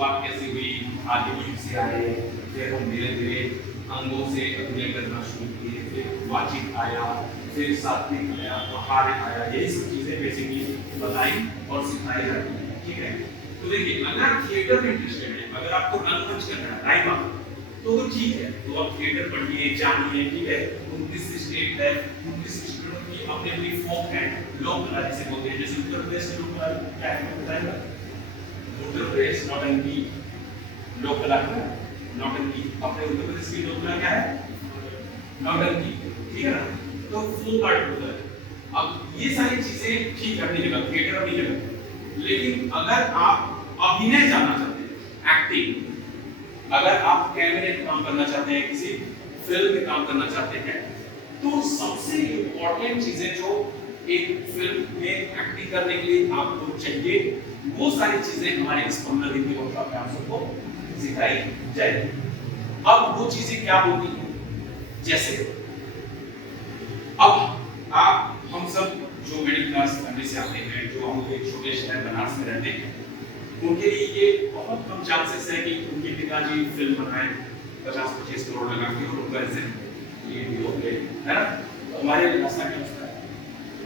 शुरुआत कैसे हुई, आगे युग से आए, फिर हम धीरे धीरे अंगों से अभिनय करना शुरू किए, फिर वाचिक आया, फिर सात्विक आया, आहार आया, यही सब चीजें बेसिकली बताई और सिखाई जाती है। ठीक है, तो देखिए अगर आप थिएटर में इंटरेस्टेड है, अगर आपको रंगमंच करना है राइमा, तो वो ठीक है, तो आप थिएटर पढ़िए जानिए। ठीक है, 29 स्टेट है, 29 स्टेटों की अपनी अपनी फोक है, लोक कला जिसे बोलते हैं। जैसे उत्तर प्रदेश की लोक कला क्या है बताएगा? उत्तर प्रदेश नौटंकी लोक कला है, नौटंकी। अपने उत्तर प्रदेश की लोक कला क्या है? नौटंकी। ठीक है ना, तो फोक आर्ट होता है। अब ये सारी चीजें ठीक अपनी जगह, थिएटर अपनी जगह, लेकिन अगर आप अभिनय जानना चाहते हैं, एक्टिंग, अगर आप कैमरे में काम करना चाहते हैं, किसी फिल्म में काम करना चाहते हैं, तो सबसे इम्पोर्टेंट चीजें जो एक फिल्म में एक्टिंग करने के लिए आपको चाहिए, वो सारी चीजें हमारे इस 15 दिन के वर्कशॉप में आप सबको सिखाई जाएगी। अब वो चीजें क्या होती हैं? जैसे अब आप हम सब जो मिडिल क्लास फैमिली से आते हैं, जो हम एक छोटे शहर बनारस में रहते हैं, उनके लिए ये बहुत कम चांसेस है कि उनके पिताजी फिल्म बनाए 50-25 करोड़ लगा के और उनका ऐसे ये भी हो गए, है ना? तो हमारे रास्ता क्या होता है?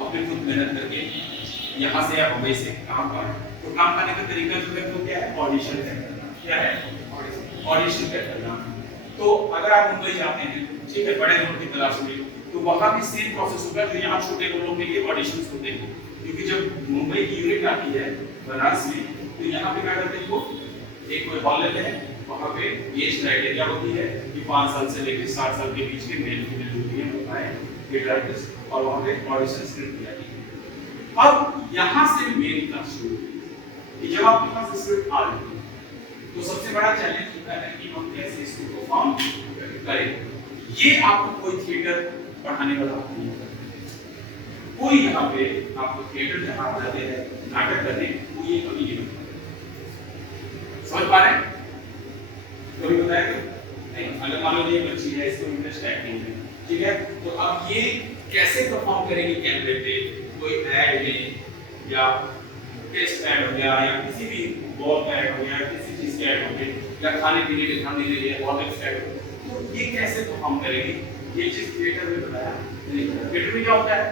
अपने खुद मेहनत करके यहाँ से या मुंबई से काम पाए। तो काम पाने का तरीका जो है वो क्या है? ऑडिशन करना। क्या है? ऑडिशन करना। तो अगर आप मुंबई जाते हैं, ठीक है, बड़े रोड की तलाश में, तो वहाँ भी सेम प्रोसेस होगा जो यहाँ छोटे रोडों के लिए ऑडिशंस होते हैं। क्योंकि जब मुंबई की यूनिट आती है बनारस में, तो यहाँ पे क्या करते हैं, वो एक कोई हॉल लेते हैं, वहाँ पे एज क्राइटेरिया होती है कि 5 साल से लेकर 60 साल के बीच के मेल फीमेल लड़कियां होता है ये राइटर्स, और वहाँ पे ऑडिशन स्क्रिप्ट दिया जाती है। अब यहाँ से मेन क्लास शुरू होती है कि जब आपके पास स्क्रिप्ट आ जाती है, तो सबसे बड़ा चैलेंज होता है कि हम कैसे इसको परफॉर्म करें। ये आपको कोई थिएटर पढ़ाने वाला नहीं है, कोई यहाँ पे आपको थिएटर जहाँ जाते हैं नाटक करने, वो ये कभी नहीं होता। समझ पा रहे हैं? कभी बताया नहीं? अगर मान लो ये बच्ची है, इसको इंटरेस्ट एक्टिंग में, ठीक है, तो अब ये कैसे परफॉर्म करेगी कैमरे पे? कोई ऐड में या टेस्ट ऐड हो गया, या किसी भी बॉल का ऐड हो गया, किसी चीज का ऐड हो गया, या खाने पीने के खाने के लिए हॉर्लिक्स ऐड हो गया, तो ये कैसे परफॉर्म करेगी? ये चीज थिएटर में बताया नहीं। थिएटर में क्या होता है?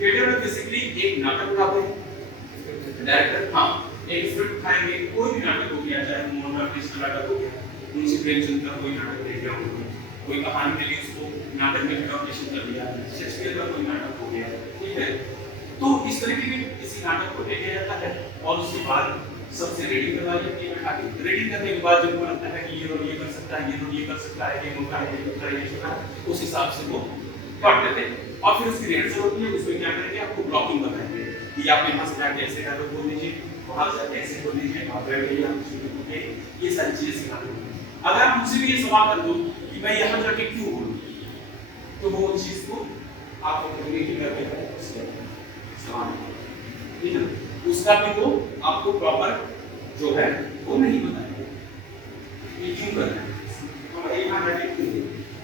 थिएटर में बेसिकली एक नाटक उठाते हैं, डायरेक्टर हाँ एक स्क्रिप्ट उठाएंगे, कोई भी नाटक हो गया, चाहे मोहनलाल कृष्ण नाटक हो गया, मुंशी प्रेमचंद का कोई नाटक देख लिया होगा, कोई कहानी के लिए उसको नाटक में एडॉप्टेशन कर दिया, शेक्सपियर का कोई नाटक हो गया, ठीक है। तो इस तरीके के किसी नाटक को देखा जाता है और उसके बाद सबसे रेडी करवाई जाती है बैठा के। रेडी करने के बाद जब वो लगता है कि ये रोल ये कर सकता है, ये रोल ये कर सकता है, ये मौका है, ये मौका है, ये छोटा है, उस हिसाब से वो काट देते हैं। और फिर उसकी रिहर्सल होती है, उसमें क्या करेंगे, आपको ब्लॉकिंग बताएंगे कि आप यहाँ से जाके ऐसे डायलॉग बोल दीजिए, वहाँ से जाके ऐसे बोल दीजिए, आप बैठिए, आप शुरू करिए, ये सारी चीजें सिखाते हैं। अगर आप मुझसे भी ये सवाल कर दो कि मैं यहाँ जाके क्यों बोलूँ, तो वो चीज को आप कहेंगे कि मैं सवाल, ठीक है, उसका भी तो आपको प्रॉपर जो है वो नहीं बताएंगे ये क्यों कर रहे हैं, तो मैं यहाँ जाके क्यों,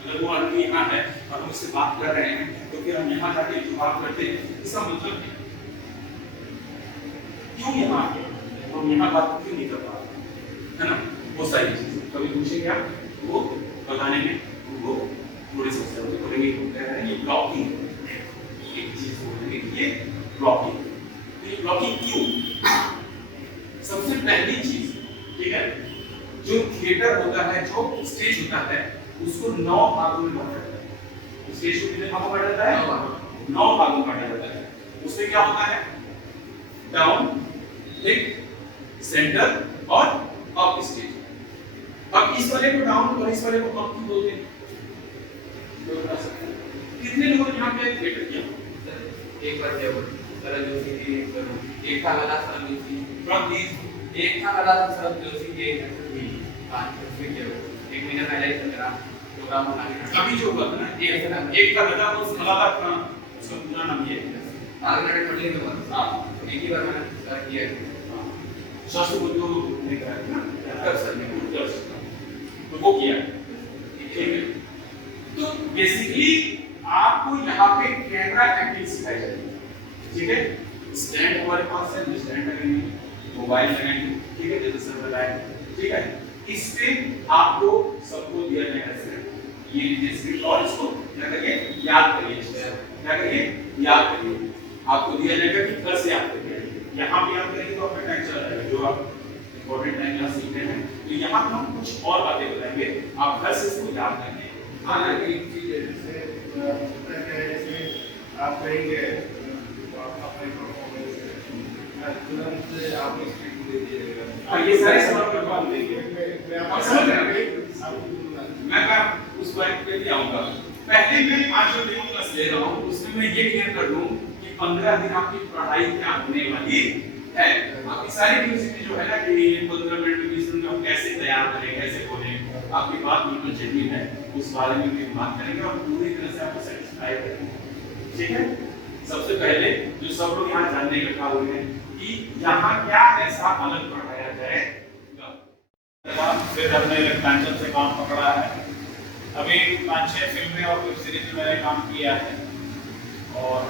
अगर वो आदमी यहाँ है और हम उससे बात कर रहे हैं, तो फिर हम यहाँ जाके जो बात करते हैं इसका मतलब क्या, क्यों यहाँ आके हम यहाँ बात क्यों नहीं कर पा रहे, है ना? वो सारी चीजें कभी पूछेंगे आप, वो बताने में वो थोड़ी समस्या होती है। बोलेंगे ये ब्लॉकिंग, एक चीज बोलेंगे ये ब्लॉकिंग, तो ये ब्लॉकिंग क्यों? सबसे पहली चीज, ठीक है, जो थिएटर होता है, जो स्टेज होता है, उसको 9 भागों में बांटा जाता है। स्टेज को कितने भागों में बांटा जाता है? 9 भागों में बांटा जाता है। उसमें क्या होता है? डाउन, थिक, सेंटर और अप स्टेज। अब इस वाले को डाउन और इस वाले को अप क्यों बोलते हैं? कितने लोगों ने यहाँ पे थिएटर किया? एक बार जब सरल जोशी की एक था गला सरल जोशी, एक था गला सरल जोशी के एक महीना पहले ही मेरा प्रोग्राम होना है। अभी जो हुआ था ना, एक का गला उस गला का उसका पूरा नाम ये है आगनाडे पढ़ने के बाद हां एक ही बार मैंने किया है। शास्त्र को जो लेकर आए ना कर सकते, तो वो किया, ठीक है। तो बेसिकली आपको यहाँ पे कैमरा एक्टिंग सिखाई जाएगी, ठीक है। स्टैंड हमारे पास है, स्टैंड लगेंगे, मोबाइल लगाएंगे, ठीक है, जैसे सर बताया, ठीक ठीक है। इस पे आपको सबको दिया जाएगा सिर्फ ये लीजिए स्क्रिप्ट और इसको क्या करिए याद करिए, क्या करिए याद करिए। आपको दिया जाएगा कि घर से याद करिए, यहाँ भी याद करेंगे तो आपका टाइम चला जाएगा जो आप इंपॉर्टेंट टाइम यहाँ सीख रहे हैं। तो यहाँ पर हम कुछ और बातें बताएंगे, आप घर से इसको याद करेंगे। हाँ एक चीज है जैसे आप कहेंगे अपने परफॉर्मेंस तुरंत आप स्क्रिप्ट दे दीजिएगा, ये सारे सवाल पर बात देंगे। आप समझ रहे हैं? हैं मैं उस पॉइंट पे भी आऊंगा। पहले मैं 5 डेमो क्लास ले रहा हूँ, उसमें मैं ये क्लियर कर दूं कि 15 दिन आपकी पढ़ाई क्या होने वाली है। आपकी सारी यूनिवर्सिटी जो है ना कि 15 मिनट 20 मिनट में कैसे तैयार करें, कैसे बोलें, आपकी बात बिल्कुल जेन्युइन है, उस बारे में भी बात करेंगे और पूरी तरह से आपको सेटिस्फाई करेंगे। ठीक है। सबसे पहले जो सब लोग यहाँ जानने लगा हुए हैं कि यहाँ क्या ऐसा अलग पढ़ाया जाएगा। फिर हमने रेक्टेंगल से काम पकड़ा है। अभी 5-6 फिल्में और वेब सीरीज में मैंने काम किया है और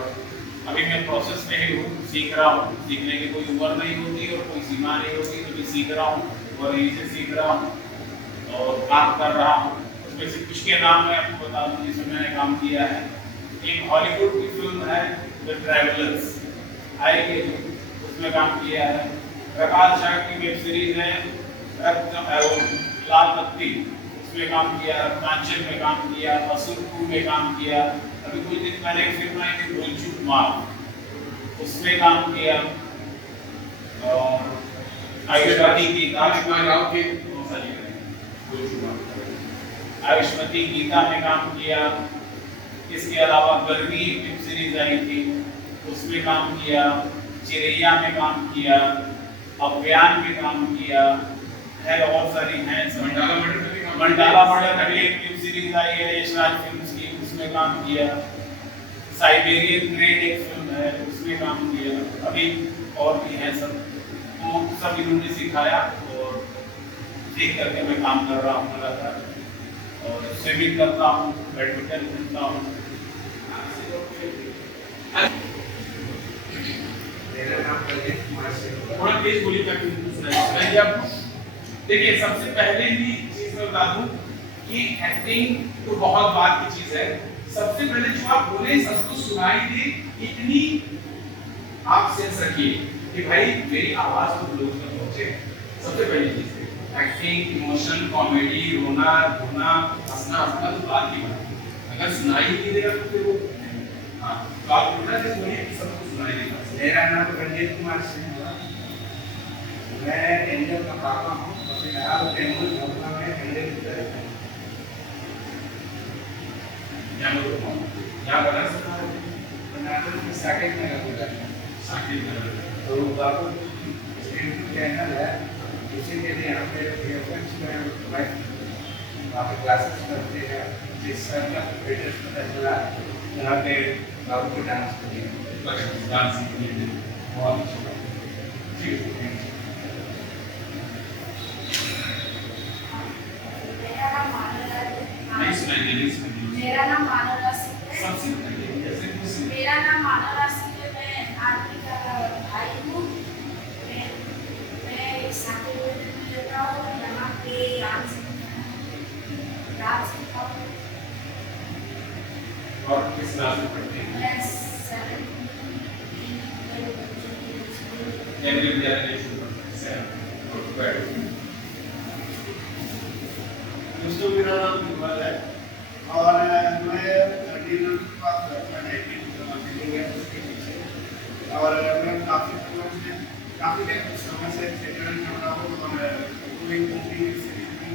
अभी मैं प्रोसेस में ही हूँ, सीख रहा हूँ। सीखने की कोई उम्र नहीं होती और कोई सीमा नहीं होती, तो मैं सीख रहा हूँ और यहीं से सीख रहा हूँ और काम कर रहा हूँ। उसमें से कुछ के नाम मैं आपको बता दूँ जिसमें मैंने काम किया है। एक हॉलीवुड की फिल्म है द ट्रैवलर्स, आएगी, उसमें काम किया है। प्रकाश झा की वेब सीरीज है लाल बत्ती, उसमें काम किया। कांचन में काम किया, असुर 2 में काम किया। अभी कुछ दिन पहले एक फिल्म आई थी भोलचू कुमार, उसमें काम किया। और आयुष्मती गीता में काम किया। इसके अलावा गर्मी वेब सीरीज आई थी, उसमें काम किया। चिरैया में काम किया, अभियान में काम किया है, और सारी हैं। मंडाला मर्डर अभी एक वेब सीरीज आई है यशराज फिल्म्स की, उसमें काम किया। साइबेरियन ग्रेड एक फिल्म है, उसमें काम किया। अभी और भी हैं सब, तो सब इन्होंने सिखाया और सीख करके मैं काम कर रहा हूँ लगातार। और स्विमिंग करता हूँ, बैडमिंटन खेलता हूँ। मेरा नाम प्रदीप कुमार सिंह। थोड़ा तेज बोलिए ताकि सुनाई। अब देखिए सबसे पहले ही चीज मैं बता दूं कि एक्टिंग तो बहुत बात की चीज है। सबसे पहले जो आप बोले सबको सुनाई दे, इतनी आप सेंस रखिए कि भाई मेरी आवाज को लोग तक पहुंचे। सबसे पहली चीज एक्टिंग, इमोशन, कॉमेडी, रोना धोना, हंसना हंसना तो बात की बात है। अगर सुनाई नहीं देगा तो फिर वो हाँ तो आप बोलना चाहिए बोलिए कि सबको सुनाई देगा। मेरा नाम रंजीत कुमार सिंह है। मैं एंजल का पापा हूँ और फिलहाल टेम्पल भोपाल में एंजल की तरह हूँ। यहाँ बना सकता है बनारस में साकेत में रहूँगा। साकिब नगर। तो बाबू यूट्यूब चैनल है, इसी के लिए यहाँ पे रेफरेंस में वहाँ पे क्लासेस करते हैं। जिस सर का लेटेस्ट पता चला यहाँ पे बाबू को डांस करिए, डांस सीखने बहुत अच्छा ठीक है। नहीं सुनाई नहीं सुनाई। मेरा नाम मानव सिंह है। सबसे पहले जैसे कुछ मेरा नाम मानव सिंह है। मैं आरती का भाई हूँ। मैं एक सर्टिफिकेट भी लेता हूँ यहाँ पे डांस सीखता हूँ। और किस क्लास में पढ़ते हैं? मैं 7th केंद्रीय विद्यालय में शुरू करते हैं। दोस्तों मेरा नाम विमल है और मैं डीलर के पास मार्केटिंग है उसके पीछे। और मैं काफ़ी समय से थिएटर में कर रहा हूँ और पूरी मूवी सीरीज में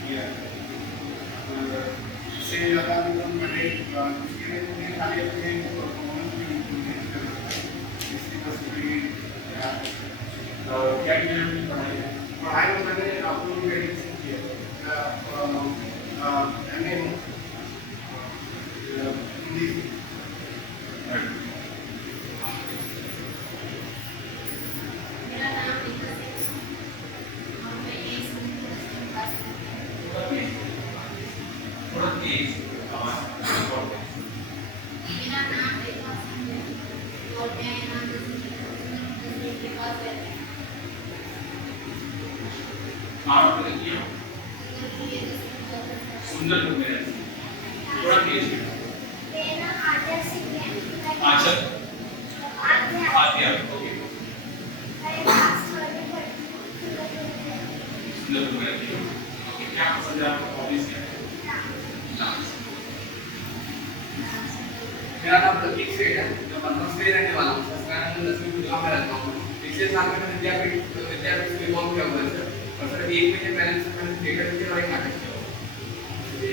किया है। इससे ज़्यादा मतलब मैंने उसके लिए मुझे खाली अपने परफॉर्मेंस भी इम्प्रूव करना था, इसलिए बस पूरी क्या किया आपने पढ़ाई में? पढ़ाई में मैंने आप लोग मेडिसिन किया एमए हूँ हिंदी। मेरा नाम नीता सिंह है। मानव प्रगति सुंदर लोग मेरे थोड़ा तेज है आचर आद्या ओके सुंदर लोग मेरे ओके क्या पसंद है आपको हॉबीज क्या है डांस मेरा नाम प्रतीक सेठ है, मैं मनोज में रहने वाला हूँ। संस्कारानंद 10वीं गुजरात में रहता हूँ। पिछले साल मैंने विद्यापीठ से बीकॉम किया हुआ है सर। और सर 1 महीने पहले से मैंने थिएटर किया और एक नाटक किया हुआ है।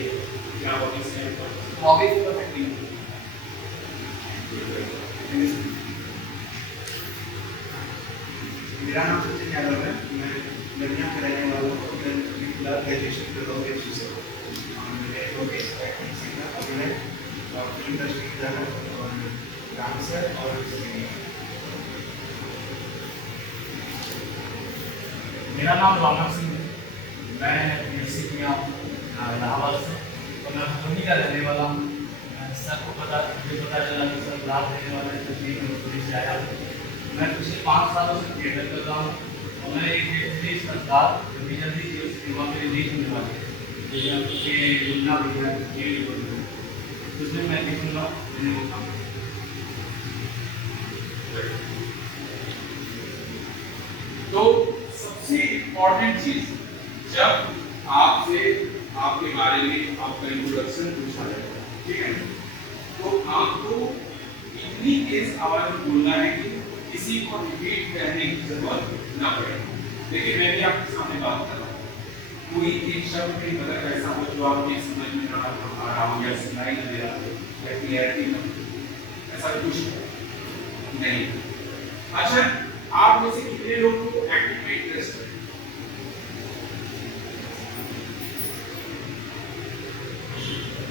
क्या हॉबीज है हॉबीज तो एक्टिंग। मेरा नाम सचिन यादव है, मैं लड़िया में रहने वाला हूँ। मैं फिलहाल ग्रेजुएशन कर रहा हूँ एचयू से और मैंने लोकेश एक्टिंग सीखा और मैंने फिल्म इंडस्ट्री में जाना और डांस है और मेरा नाम रौनक सिंह है, मैं बीएससी किया हूँ इलाहाबाद से और मैं भदोही का रहने वाला हूँ। सर को मुझे पता चला कि सर लाभ देने वाले हैं, तो पुलिस से आया। मैं पिछले 5 सालों से थिएटर कर रहा हूँ और मैं एक सीरीज संस्कार जल्दी जल्दी सिनेमा में रिलीज होने वाली है योजना भैया उसमें मैं देखूँगा। तो सबसे इम्पोर्टेंट चीज जब आपसे आपके बारे में आपका इंट्रोडक्शन पूछा जाएगा, ठीक है, तो आपको इतनी तेज आवाज में बोलना है कि किसी को रिपीट करने की जरूरत ना पड़े। देखिए मैं भी आपके सामने बात कर रहा हूँ, कोई एक शब्द नहीं मतलब ऐसा हो जो आपके समझ में ना आ रहा हो या सुनाई न दे रहा हो या क्लियरिटी न हो, ऐसा कुछ नहीं। अच्छा, आप में से कितने लोगों को एक्टिंग में इंटरेस्ट है?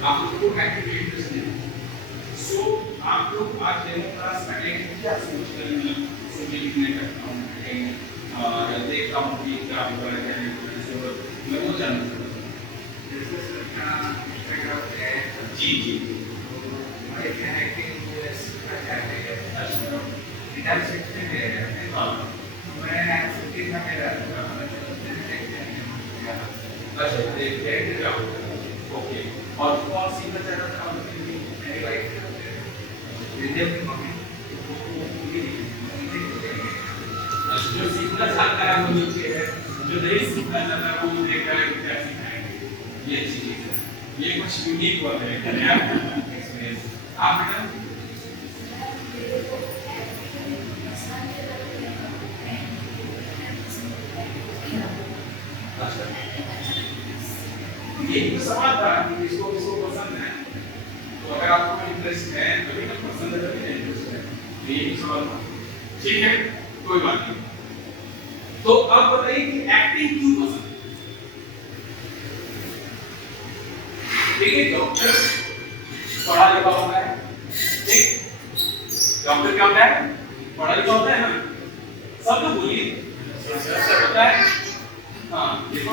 आप लोगों को एक्टिंग में इंटरेस्ट नहीं, सो आप लोग आज डेमो क्लास अटेंड क्या सोच रहे हैं? सोचे कि मैं करता हूँ देखता हूँ कि क्या होगा क्या नहीं होगा, मैं वो जानना चाहता हूँ। जी जी अच्छा देखते क्या होगा, ओके। और कौन सीखना चाहता था? मेरी वाइफ जो सीखना चाहता है वो नीचे है, जो नहीं सीखना चाहता है वो देख रहा है क्या सिखाएंगे। ये अच्छी चीज है, ये कुछ यूनिक बात है नया एक्सपीरियंस। आप मैडम ये तो सवाल था कि किसको किसको पसंद है, तो अगर आपको इंटरेस्ट है तो भी पसंद है, तभी इंटरेस्ट है, ये सवाल था, ठीक है, कोई बात नहीं। तो अब बताइए कि एक्टिंग क्यों पसंद है? देखिए डॉक्टर पढ़ा लिखा होता है, ठीक, डॉक्टर क्या होता है? पढ़ा लिखा होता है ना, सब लोग बोलिए होता है। हाँ देखो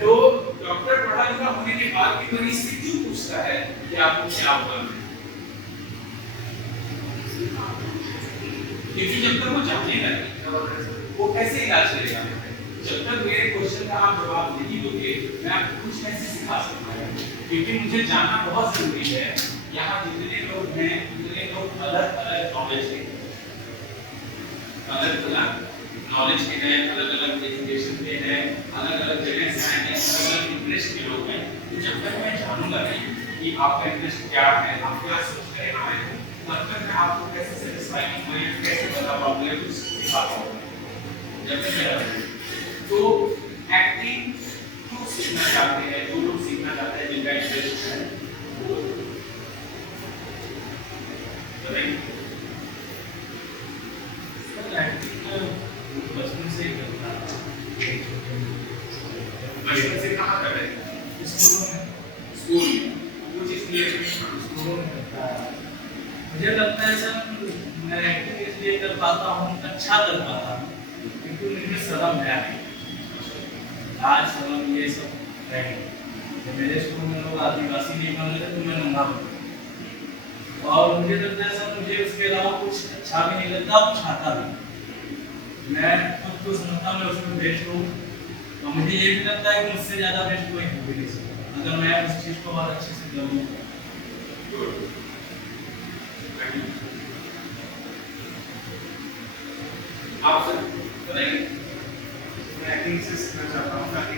तो डॉक्टर पढ़ा लिखा होने के बाद भी मरीज से क्यों पूछता है कि आपको क्या हुआ? क्योंकि जब तक वो जानेगा वो कैसे इलाज करेगा? जब तक मेरे क्वेश्चन का आप जवाब नहीं दोगे मैं आपको कुछ कैसे सिखा सकता हूँ? क्योंकि मुझे जानना बहुत जरूरी है यहाँ जितने लोग हैं उतने लोग अलग अलग नॉलेज के हैं, अलग अलग नॉलेज के हैं, अलग अलग एजुकेशन के हैं, अलग अलग जगह से आए हैं, अलग अलग इंटरेस्ट के लोग हैं। तो जब तक मैं जानूंगा नहीं कि आपका इंटरेस्ट क्या है, आप क्या सोच रहे हैं, तब तक मैं आपको कैसे सेटिस्फाई करूंगा, कैसे बता पाऊंगा, कुछ सिखा पाऊंगा। जब तक मैं तो एक्टिंग क्यों सीखना चाहते हैं, जो लोग सीखना चाहते हैं जिनका इंटरेस्ट है वो बताइए। बचपन से ही करता था, बचपन से कहाँ कर रहे थे? स्कूलों में वो चीज क्लियर स्कूलों में करता है। मुझे लगता है सर मैं एक्टिंग इसलिए कर पाता हूँ, अच्छा कर पाता हूँ क्योंकि मुझे शर्म है नहीं, आज शर्म ये सब नहीं। जब मेरे स्कूल में लोग आदिवासी नहीं बन रहे तो मैं नंगा बन, और मुझे लगता है सर मुझे उसके अलावा कुछ अच्छा भी नहीं लगता, कुछ आता भी। मैं खुद को समझता हूँ मैं उसमें बेस्ट हूँ और मुझे ये भी लगता है कि मुझसे ज़्यादा बेस्ट कोई हो भी नहीं सकता अगर मैं उस चीज़ को बहुत अच्छे से करूँ। आप सर बताइए। मैं एक्टिंग से सीखना चाहता हूँ ताकि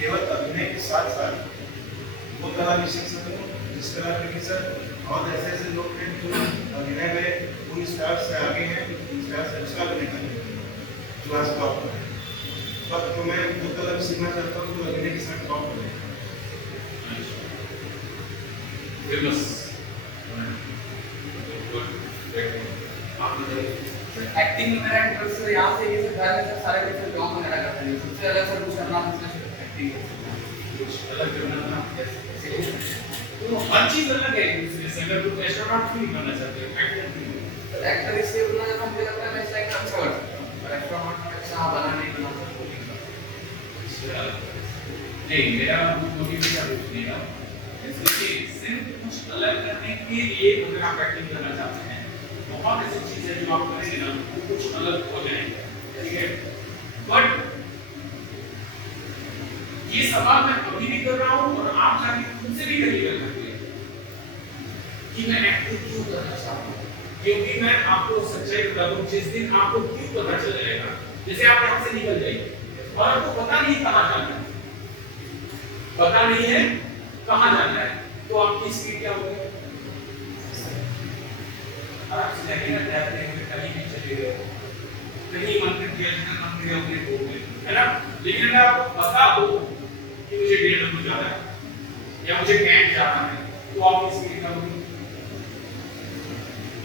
केवल अभिनय के साथ साथ वो कला भी सीख सकूँ जिस कला में कि सर बहुत ऐसे ऐसे लोग हैं जो अभिनय में पूरी स्टार से आगे हैं, स्टार से अच्छा अभिनय कर रहे हैं जो आज टॉप पर है। तो मैं वो कला भी सीखना चाहता हूँ जो अभिनय के साथ टॉप पर है। फेमस आप बताइए। एक्टिंग में मेरा इंटरेस्ट है यहाँ से ये सब घर में सब सारे बच्चे जॉब वगैरह करते हैं सबसे अलग सर कुछ करना एक्टिंग कुछ अलग करना था तो हर चीज अलग है दूसरे से। अगर तुम एस्ट्रोनॉट क्यों नहीं बनना चाहते हो एक्टर एक्टर इसलिए बनना चाहता हूँ मुझे लगता है मैं इस लाइन में अच्छा कर सकता हूँ पर एस्ट्रोनॉट अच्छा बना नहीं बना सकता नहीं मेरा मोटिवेशन कुछ नहीं था इसलिए सिर्फ कुछ अलग करने के लिए अगर आप एक्टिंग करना चाहते हैं बहुत ऐसी चीज है जो आप करेंगे ना वो कुछ अलग हो जाएंगे ठीक है। बट ये सवाल मैं अभी भी कर रहा हूँ और आप जाके खुद से भी करिएगा करके कि मैं एक्टिंग क्यों करना चाहता हूँ क्योंकि मैं आपको सच्चाई बता दूं जिस दिन आपको क्यों पता चल जाएगा जैसे आप यहाँ से निकल जाइए और आपको पता नहीं कहाँ जाना है पता नहीं है कहाँ जाना है तो आपकी स्पीड क्या होगी आप जाके ना जाते हैं कहीं भी चले गए कहीं मन कर दिया जितना मन कर अपने को है ना लेकिन अगर आपको पता हो कि मुझे 1.5 घंटे जाना है या मुझे कैंप जाना है तो आपकी स्पीड क्या होगी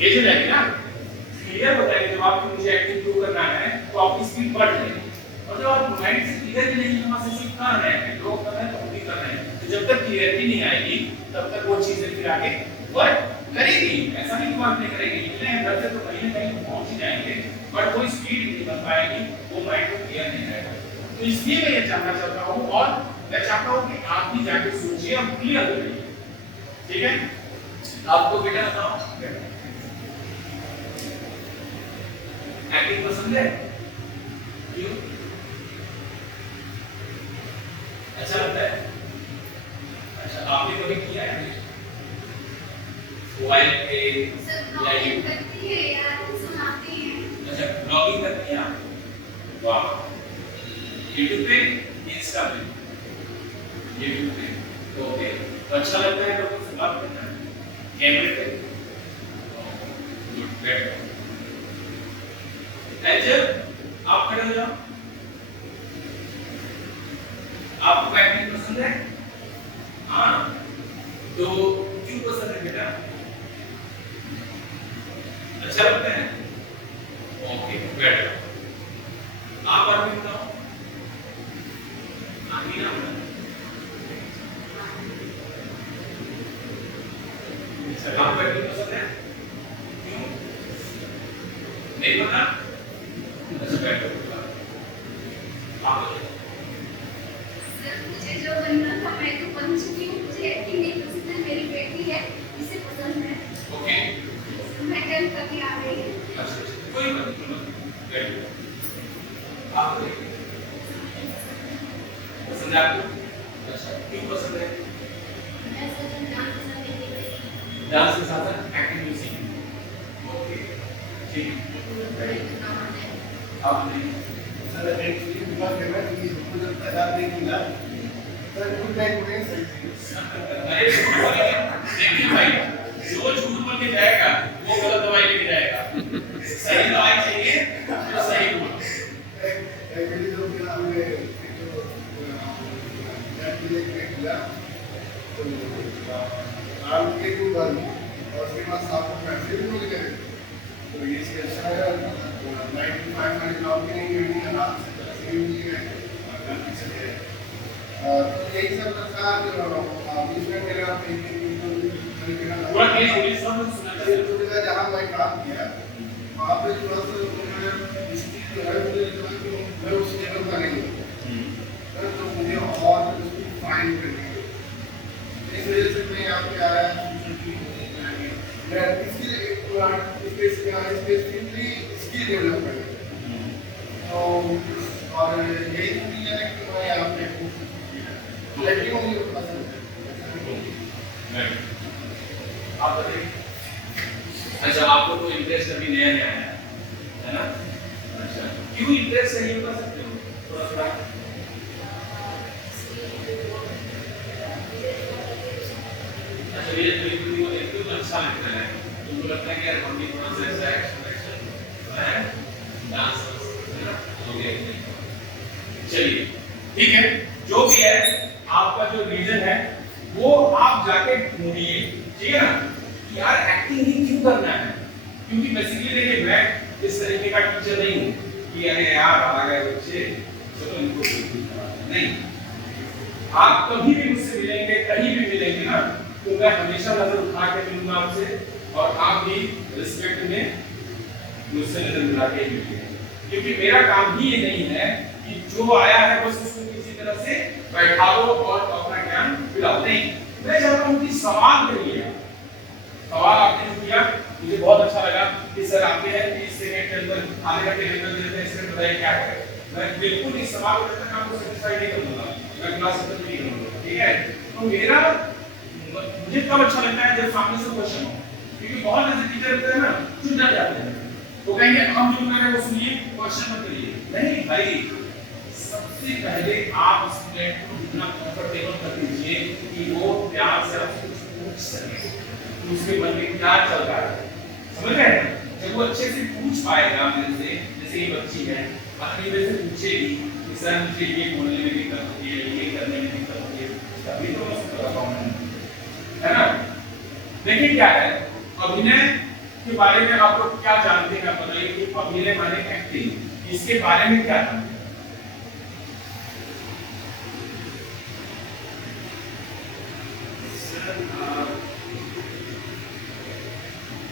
ये जो है ना क्लियर बताइए जब आपको मुझे एक्टिंग प्रूव करना है तो आपकी स्पीड बढ़ जाएगी और जब आप माइंड से क्लियर ही नहीं वहां से सीख कर रहे हैं लोग कर रहे हैं तो भी कर रहे हैं तो जब तक क्लियरिटी नहीं आएगी तब तक वो चीजें फिर आगे वर्क करेगी ऐसा नहीं कि वर्क नहीं करेगी इतने अंदर से तो कहीं ना कहीं पहुंच ही जाएंगे बट कोई स्पीड नहीं बन पाएगी वो माइंड को क्लियर नहीं रहेगा तो इसलिए मैं ये जानना चाहता हूँ और मैं चाहता हूँ कि आप भी जाके सोचिए और क्लियर करिए ठीक है। आपको बेटा बताओ एक्टिंग पसंद है क्यों अच्छा लगता है अच्छा आपने कभी किया है मोबाइल पे ब्लॉगिंग करती है या सुनाती है अच्छा ब्लॉगिंग करती हैं आप वाह यूट्यूब पे इंस्टा पे यूट्यूब पे तो ओके तो अच्छा लगता है लोगों से बात करना कैमरे पे गुड वेरी एंजल आप खड़े हो जाओ आपको एक्टिंग पसंद है हाँ तो क्यों पसंद है बेटा अच्छा लगता है ओके बेटर आप और भी बताओ आमीना आपको एक्टिंग पसंद है क्यों नहीं पता अच्छा बेटर आप सर मुझे जो बनना था मैं तो बन चुकी हूँ मुझे एक्टिंग नहीं पसंद है मेरी बेटी है इसे पसंद है ओके मैं टेंथ तक ही आ गई है अच्छा कोई बात नहीं वेरी गुड आप बताइए पसंद है आपको अच्छा क्यों पसंद है मैं सर डांस पसंद है डांस के साथ साथ एक्टिंग भी सीखी ओके ठीक आप नहीं सर एक्चुअली बहुत फेमस है मुझे पता नहीं मिला सर कुछ नहीं सही अरे देखिए भाई जो झूठ बोल के जाएगा वो गलत दवाई लेके जाएगा सही दवाई चाहिए तो सही बोलो एक्चुअली जो क्या हमने जो एक्चुअली किया तो आम के को बन और उसके बाद साफ पैसे भी मिल गए तो ये इसके अच्छा है 95 में जॉब की नहीं मिली आराम से पैसे भी मिल गए और काफी चले गए तो यही सब था जो इसमें मेरा पूरा केस पुलिस सब सुना चाहिए जहाँ मैं काम किया वहाँ पे थोड़ा सा स्थिति जो है मुझे लगा कि मैं उस लेवल का नहीं हूँ तो मुझे और उसको फाइन करनी है इस वजह से मैं यहाँ पे आया मैं स्किल स्पेसिफिकली स्किल डेवलपमेंट तो यही रीजन है कि मैं यहाँ पे लड़की को मुझे पसंद है। आप बताइए। अच्छा, आपको तो इंटरेस्ट अभी नया नया है ना? अच्छा, क्यों इंटरेस्ट है ये बता सकते हो थोड़ा थोड़ा? अच्छा, ये तो अच्छा लगता है, तुमको लगता है कि यार हम भी थोड़ा सा ऐसा एक्शन है डांस है ना? ओके, चलिए ठीक है, जो भी है आपका जो रीजन है वो आप जाके ढूंढिए, ठीक है ना? यार एक्टिंग ही क्यों करना है? क्योंकि बेसिकली देखिए मैं इस तरीके का टीचर नहीं हूँ कि अरे यार आ गए बच्चे चलो इनको नहीं। आप कभी भी मुझसे मिलेंगे, कहीं भी मिलेंगे ना, तो मैं हमेशा नजर उठा के मिलूंगा आपसे, और आप भी रिस्पेक्ट में मुझसे नजर मिला के मिलिए, क्योंकि मेरा काम ही ये नहीं है कि जो आया है बस उसको किसी तरह से बैठा दो और अपना ज्ञान पिलाओ, नहीं। मैं चाहता हूँ कि सवाल करिए। सवाल आपने जो किया मुझे बहुत अच्छा लगा कि सर आते हैं 30 सेकंड के अंदर आधे घंटे के अंदर देते हैं, इसमें बताइए क्या है। मैं बिल्कुल इस सवाल को तक आपको सैटिस्फाई नहीं करूंगा, मैं क्लास खत्म नहीं करूंगा, ठीक है? तो मेरा मुझे तब अच्छा लगता है जब सामने से क्वेश्चन हो, क्योंकि बहुत ऐसे टीचर होते हैं ना चुप जाते हैं, वो कहेंगे हम जो कर रहे हैं वो सुनिए, क्वेश्चन मत करिए। नहीं भाई, सबसे पहले आप स्टूडेंट को इतना कंफर्टेबल कर दीजिए कि वो प्यार से आपसे कुछ पूछ सके, उसके मन में क्या चल रहा है, समझ रहे हैं? जब वो अच्छे से पूछ पाएगा मेरे से, जैसे ये बच्ची है अपनी मेरे से पूछेगी कि सर मुझे ये बोलने में दिक्कत होती है, ये करने में दिक्कत होती है, तभी तो मैं उसको बताऊंगा, है ना? देखिए क्या है, अभिनय के बारे में आप लोग क्या जानते हैं? आप बताइए कि अभिनय माने एक्टिंग, इसके बारे में क्या जानते हैं?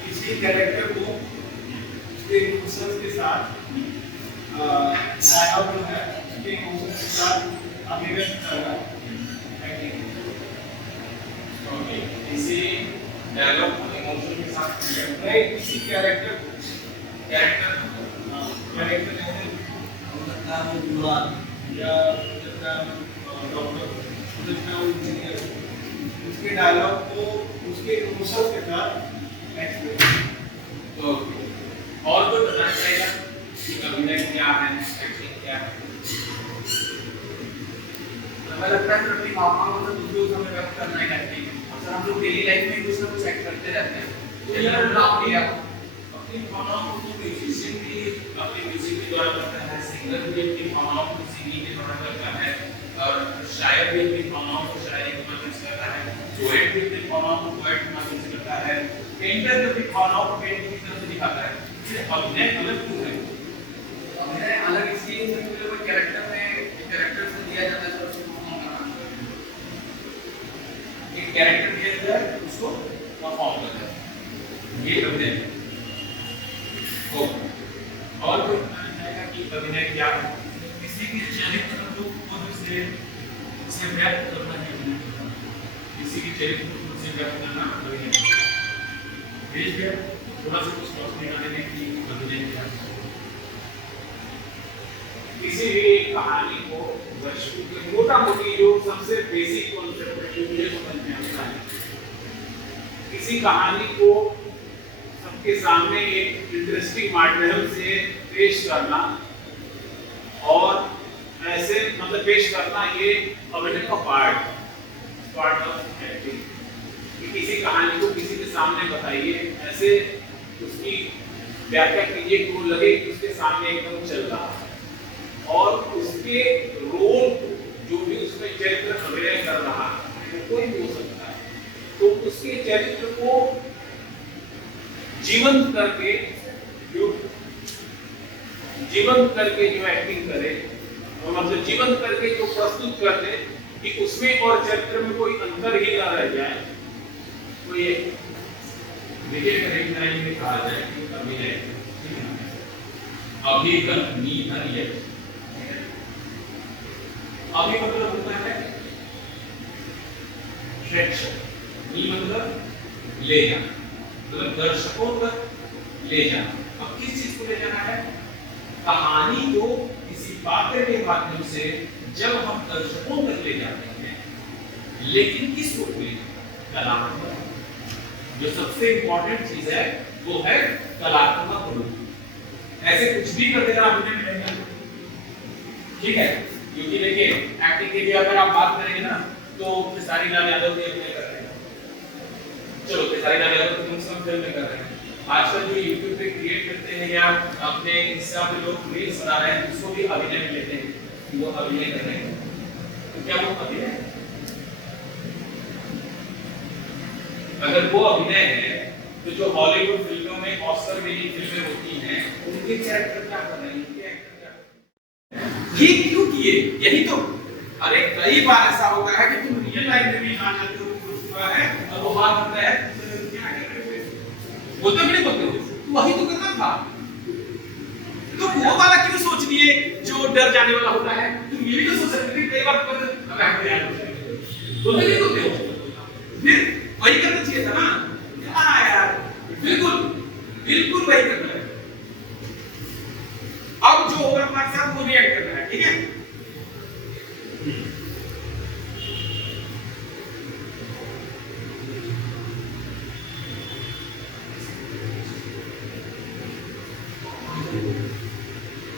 किसी कैरेक्टर को उसके इमोशंस के साथ डायलॉग जो है उसके इमोशंस के साथ अभिव्यक्त करना एक्टिंग। ओके, किसी डायलॉग को इमोशन के साथ किया, नहीं, किसी कैरेक्टर को कैरेक्टर कैरेक्टर जैसे हो सकता है वो बुरा या हो सकता है डॉक्टर, हो सकता है इंजीनियर, उसके डायलॉग को उसके इमोशंस के साथ एक्सप्रेस। तो और कोई बताना चाहेगा कि अभिनय क्या है, एक्टिंग क्या है? हमें लगता है कि अपनी भावनाओं को दूसरों के सामने व्यक्त करना है एक्टिंग। अक्सर हम लोग डेली लाइफ में कुछ ना कुछ एक्ट करते रहते हैं, तो ये नाम लिया अपनी भावनाओं को म्यूजिशियन भी अपने म्यूजिक के द्वारा करता है, सिंगर भी अपनी भावनाओं को सिंगिंग के द्वारा करता है, और शायर भी अपनी भावनाओं को शायरी के माध्यम से करता है, पोएट भी अपनी भावनाओं को पोएट के माध्यम से करता है, पेंटर भी अपनी भावनाओं को पेंटिंग की तरह से दिखाता है। इसलिए अभिनय अलग क्यों है? अभिनय अलग इसलिए है क्योंकि कोई कैरेक्टर में कैरेक्टर से दिया जाता है तो उसको परफॉर्म करना एक कैरेक्टर दिया जाता है उसको परफॉर्म करना है, ये अभिनय है। और कोई बताना चाहेगा कि अभिनय क्या है? किसी की चरित्र को खुद से उसे व्यक्त करना है अभिनय करना। किसी की चरित्र को खुद से व्यक्त करना अभिनय है। भेज दिया थोड़ा सा कुछ रोशनी डालने में कि अभिनय क्या है। किसी भी कहानी को मोटा मोटी जो सबसे बेसिक कॉन्सेप्ट है जो मुझे समझ में आता है, किसी कहानी को सबके सामने एक इंटरेस्टिंग माध्यम से पेश करना, और ऐसे मतलब पेश करना ये अभिनय का पार्ट ऑफ एक्टिंग। कि किसी कहानी को किसी के सामने बताइए, ऐसे उसकी व्याख्या कीजिए कि वो लगे कि उसके सामने एकदम चल रहा है, और उसके रोल को जो भी उसमें चरित्र अभिनय कर रहा है वो कोई भी हो सकता है, तो उसके चरित्र को जीवंत करके जो एक्टिंग करे, मतलब जीवंत करके जो प्रस्तुत कर दे कि उसमें और चरित्र में कोई अंतर ही ना रह जाए, तो ये देखिए करेक्ट लाइन में कहा जाए कि अभिनय अभिगम्य। अभी मतलब होता है प्रेक्षक, नी मतलब ले जाना, मतलब दर्शकों तक ले जाना। अब किस चीज को ले जाना है? कहानी को किसी पात्र के माध्यम से जब हम दर्शकों तक ले जाते हैं, लेकिन किस रूप में? कलात्मक। जो सबसे इंपॉर्टेंट चीज है वो है कलात्मक रूप। ऐसे कुछ भी कर देना अभिनय मिलेगा, ठीक है? क्योंकि देखिए एक्टिंग के लिए अगर आप बात करेंगे ना तो खेसारी लाल यादव भी अभिनय कर रहे हैं। चलो खेसारी लाल यादव तो कम फिल्म में कर रहे हैं। आजकल जो YouTube पे क्रिएट करते हैं या अपने इंस्टा पे लोग रील्स बना रहे हैं, उसको भी अभिनय में लेते हैं कि वो अभिनय कर रहे हैं। तो क्या वो अभिनय है? अगर वो अभिनय है तो जो हॉलीवुड फिल्मों में ऑस्कर विनिंग फिल्में होती हैं, उनके कैरेक्टर क्या कर रहे हैं? उनके एक्टर क्या कर रहे हैं? ये क्यों किए? यही तो। अरे कई बार ऐसा होता है कि तुम रियल लाइफ में भी आ जाते हो, कुछ हुआ है और वो बात करता है क्या कर रहे हो? वो तो नहीं बोलते हो, वही तो करना था। तो वो वाला क्यों सोच लिए जो डर जाने वाला होता है? तुम ये भी तो सोच सकते थे कई बार तो नहीं बोलते हो, फिर वही करना चाहिए था ना। हाँ यार, बिल्कुल बिल्कुल वही करना है। अब जो होगा हमारे साथ वो रिएक्ट करना है, ठीक है?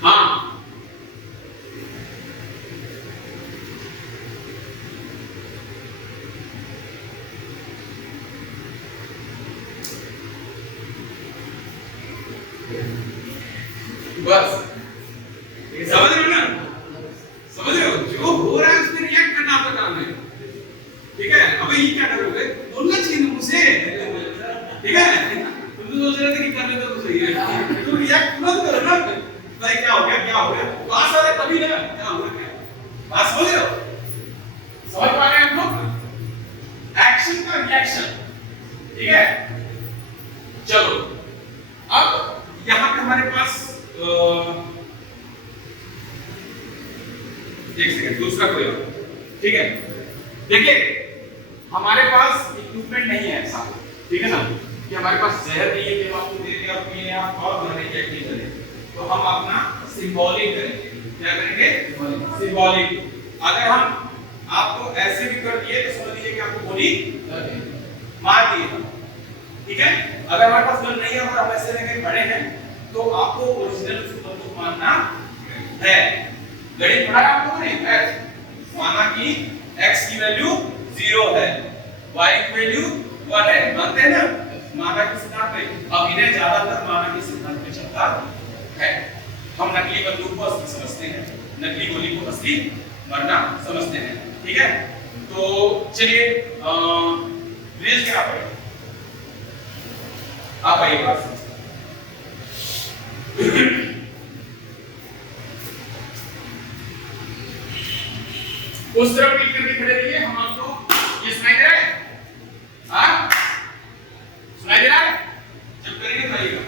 हाँ बस समझ रहे हो ना? समझ रहे हो? जो हो रहा है उसमें रिएक्ट करना आपका काम है, ठीक है? अबे ये क्या करोगे? बोलना चाहिए ना मुझसे, ठीक है? तुम तो सोच रहे थे कि कर लेते तो सही है, तो रिएक्ट मत करो ना। भाई क्या हो गया? क्या हो गया? पास आ रहे तभी ना, क्या हो गया? बात समझ रहे हो? समझ पा रहे हैं हम लोग? एक्शन का रिएक्शन, ठीक है? चलो अब यहाँ पे हमारे पास एक सेकंड, दूसरा कोई और, ठीक है? देखिए हमारे पास इक्विपमेंट नहीं है ऐसा, ठीक है ना, कि हमारे पास जहर नहीं है कि हम आपको दे दें और पिए आप और बनाने की एक्टिंग करें। तो हम अपना सिंबॉलिक करेंगे। क्या करेंगे? सिंबॉलिक। अगर हम आपको ऐसे भी कर दिए तो समझ लीजिए कि आपको गोली मार दी है, ठीक है? अगर हमारे पास गन नहीं है और हम ऐसे लेके खड़े हैं तो आपको ओरिजिनल उसको बंदूक मारना है। गणित पढ़ा है आप लोगों ने? माना कि x की वैल्यू 0 है, y की वैल्यू 1 है, मानते हैं ना? माना के सिद्धांत पे अभिनय ज्यादातर माना के सिद्धांत पे चलता है। हम नकली बंदूक को असली समझते हैं, नकली गोली को असली मरना समझते हैं, ठीक है? तो चलिए रेज क्या पड़े? आप आइए बात उस तरफ क्लिक करके खड़े रहिए। हम आपको ये सुनाई दे रहा है? हाँ सुनाई दे रहा है? जब करेंगे तो आइएगा।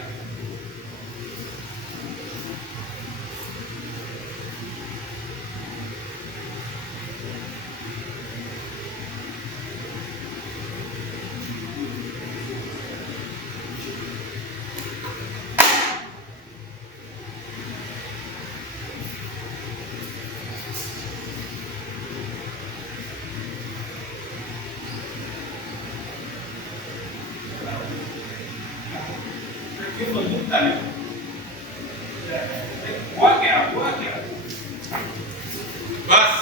हुआ क्या? बस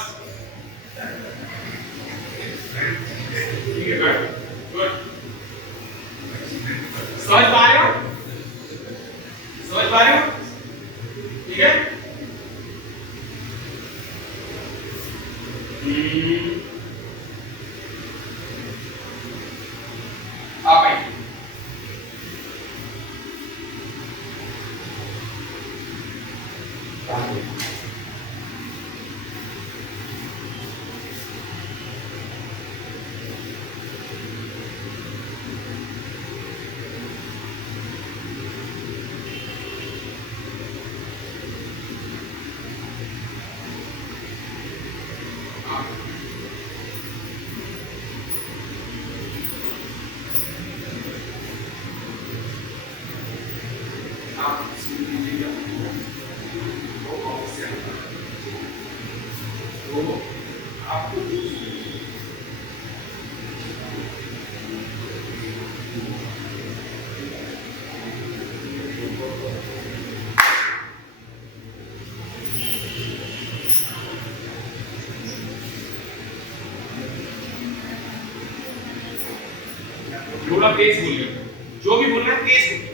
ठीक है, गुड। समझ पा रहे हो? समझ पा रहे हो? ठीक है? आप आइए। आप सुन लीजिएगा। वो ऑफिस से तो आपको थोड़ा तेज बोलिए, जो भी बोल रहे हैं तेज बोलिए।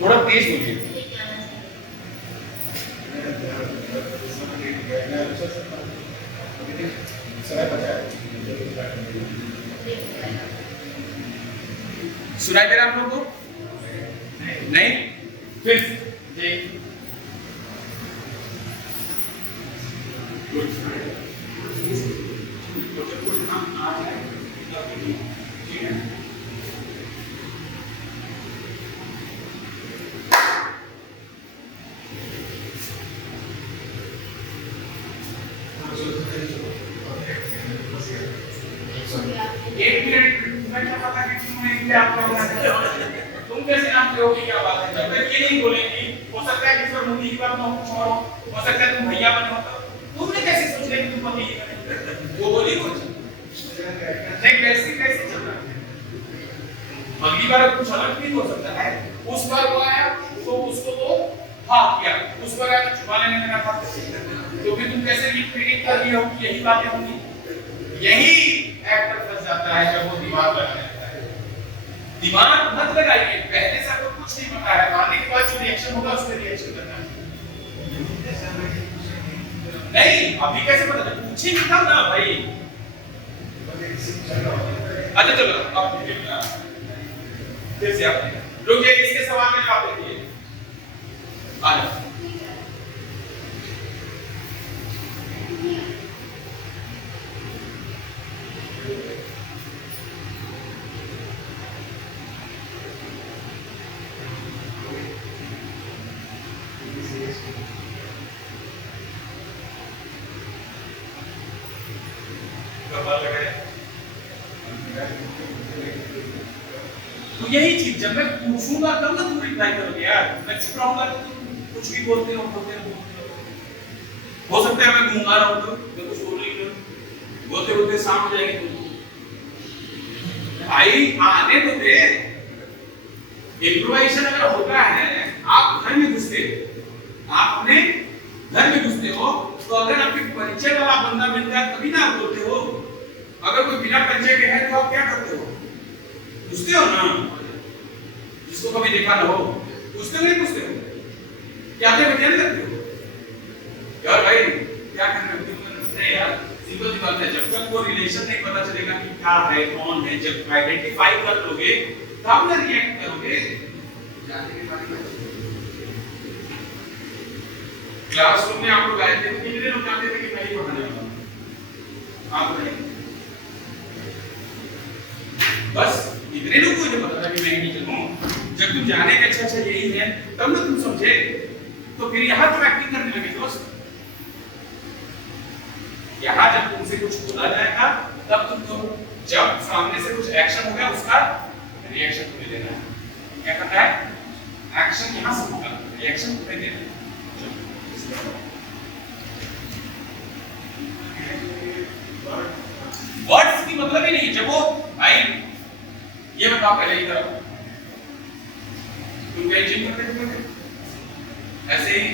थोड़ा तेज बोलिए। सुनाई दे रहा आप लोगों को? नहीं? फिर ठीक है। एक मिनट मैं क्या पता कि तुम कैसे जानते हो कि क्या बात है? जब तक ये नहीं बोलेंगी, हो सकता है किसी और मुंडी की बात ना हो सकता है तुम भैया बने हो, तुमने कैसे सोच लिया कि तुम पति ही वो बोली कुछ नहीं, कैसे चल रहा है? अगली बार कुछ अलग भी हो सकता है। उस बार वो आया तो उसको तो हाँ किया, उस बार आया तो छुपा लेने में रखा, तो फिर तुम कैसे रिपीट कर रही हो कि यही बातें होंगी? यही एक्टर फंस जाता है जब वो दिमाग लगाने लगता है। दिमाग मत लगाइए, पहले से आपको कुछ नहीं पता है, आने के बाद जो रिएक्शन होगा उस पर रिएक्शन करना है। नहीं, अभी कैसे पता चला? पूछेंगे तब ना भाई। अच्छा चलो अब फिर से आप लोग ये इसके सवाल का जवाब देंगे। आ जाओ। तो यही चीज जब मैं पूछूंगा तब ना तुम रिप्लाई करोगे यार। मैं चुप रहूंगा तो तुम कुछ भी बोलते हो। हो सकता है मैं घूंगा रहा हूं तो मैं कुछ बोल नहीं रहा, बोलते बोलते शाम हो जाएगी तुम भाई आने तो दे। इम्प्रोवाइजेशन अगर होता है, आप घर में घुसते, आप अपने घर में घुसते हो, तो अगर आपके परिचय वाला बंदा मिल जाए तभी ना आप बोलते हो। अगर कोई बिना परिचय के है तो आप क्या करते हो? पूछते हो ना, जिसको कभी देखा ना हो पूछते हो, नहीं पूछते हो? क्या आप बचाने लगते हो यार? भाई क्या करना है यार? सिंपल सी बात है, जब तक वो रिलेशन नहीं पता चलेगा कि क्या है कौन है, जब आइडेंटिफाई कर लोगे तब ना रिएक्ट करोगे। क्लासरूम में आप लोग आए थे, कितने लोग जानते थे कि मैं ही पढ़ाने वाला हूं? आप बताइए। बस इतने लोग को पता था कि मैं ही टीचर हूं। जब तुम जाने के अच्छा यही है तब ना तुम समझे, तो फिर यहाँ तुम एक्टिंग करने लगे दोस्त। यहाँ जब तुमसे कुछ बोला जाएगा तब तुमको, जब सामने से कुछ एक्शन हो गया उसका रिएक्शन तुम्हें देना है। क्या करना है? एक्शन यहाँ से होगा, रिएक्शन तुम्हें देना है। वर्ड्स की मतलब ही नहीं है। जब वो भाई ये बताओ पहले ही करो, तुम क्या जिम करते थे? ऐसे ही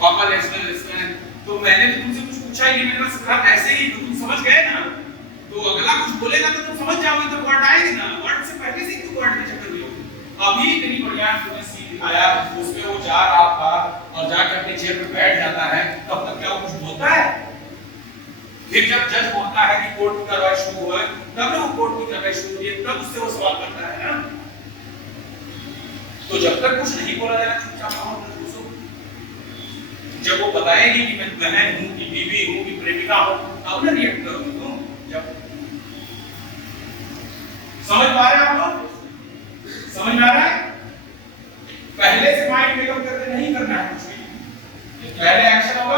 पापा लेसन, तो मैंने तो तुमसे कुछ पूछा ही नहीं, मैंने बस कहा ऐसे ही, तो तुम समझ गए ना। तो अगला कुछ बोलेगा तो तुम समझ जाओगे, तो वर्ड आएंगे ना। वर्ड से पहले से क्यों वर्ड के चक्कर में हो? अभी इतनी बढ़िया तुमने सीख दिखाया, उसमें वो जा रहा था और जाकर अपनी चेयर पे बैठ जाता है, तब तक क्या वो कुछ बोलता है? फिर जब जज बोलता है कि कोर्ट की कार्रवाई शुरू हो, तब वो कोर्ट की कार्रवाई शुरू होती है, तब उससे वो सवाल करता है ना। तो जब तक कुछ नहीं बोला जाएगा चुपचाप रहो। जब वो बताएगी कि मैं बहन हूं कि बीवी हूं कि प्रेमिका हूं, तब ना रिएक्ट करोगे तुम। जब समझ पा रहे हैं आप लोग? समझ में आ रहा है? पहले से माइंड मेकअप करके नहीं करना है कुछ भी। पहले एक्शन होगा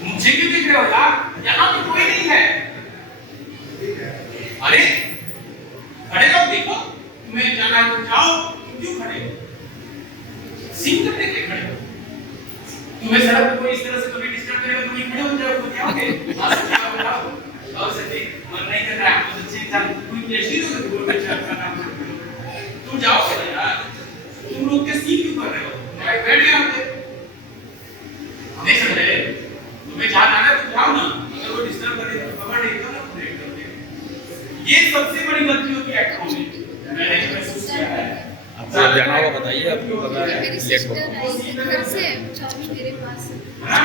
मुझे क्यों देख रहे हो यार? यहाँ पे कोई नहीं है। अरे खड़े रहो, देखो तुम्हें जाना है तो जाओ, तुम क्यों खड़े हो? सीन करने के लिए खड़े हो? तुम्हें सड़क पे कोई इस तरह से कभी डिस्टर्ब करेगा तो नहीं खड़े हो जाओ, तो क्या होगे? और सच्ची मन नहीं कर रहा है, आपको सच्ची इंसान कोई प्लेस नहीं दोगे तो बोल तुम जाओ यार, तुम लोग के सीन क्यों कर रहे हो? बैठ गए यहाँ पे, नहीं समझ रहे? तुम्हें जहाँ जाना है तो जाओ ना, अगर वो डिस्टर्ब करे तो पकड़ लेगा ना, ब्रेक कर देगा। ये सबसे बड़ी गलती होती है एक्टरों में, मैंने जो महसूस किया है। आपको जाना होगा बताइए, आपको पता है मेरी लेट सिस्टर होगा। आई थी घर से, चाबी मेरे पास है। है ना?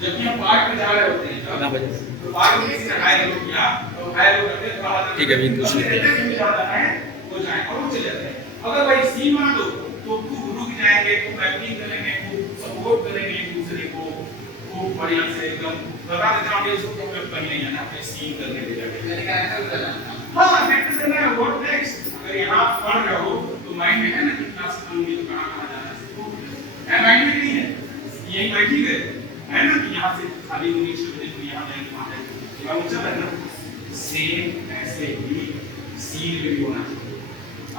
जब हम पार्क में जा रहे होते हैं, कितना बजे? तो पार्क में किसी ने हाय हेलो किया, तो हाय हेलो करके थोड़ा हाथ ठीक है, अभी पूछ लेते हैं। हैं जाना है, वो जाए और वो चले जाते हैं। अगर भाई सीन बना दो तो खूब रुक जाएंगे, खूब एक्टिंग करेंगे, खूब सपोर्ट करेंगे एक दूसरे को, खूब बढ़िया से एकदम बता देते हैं ऑडियंस को कि कहीं नहीं जाना, अपने सीन करने दे जाके। यानी का ऐसा होता है। हाँ, नेक्स्ट करना है, व्हाट नेक्स्ट? अगर यहाँ पढ़ रहे हो तो माइंड में है ना कि क्लास करूंगी तो कहाँ जाना है, माइंड में नहीं है, यही बैठी गए है ना कि यहाँ से खाली होनी चाहिए तो यहाँ जाएंगे, वहाँ जाएंगे, ये मतलब है ना। सेम ऐसे ही सीन में भी होना चाहिए।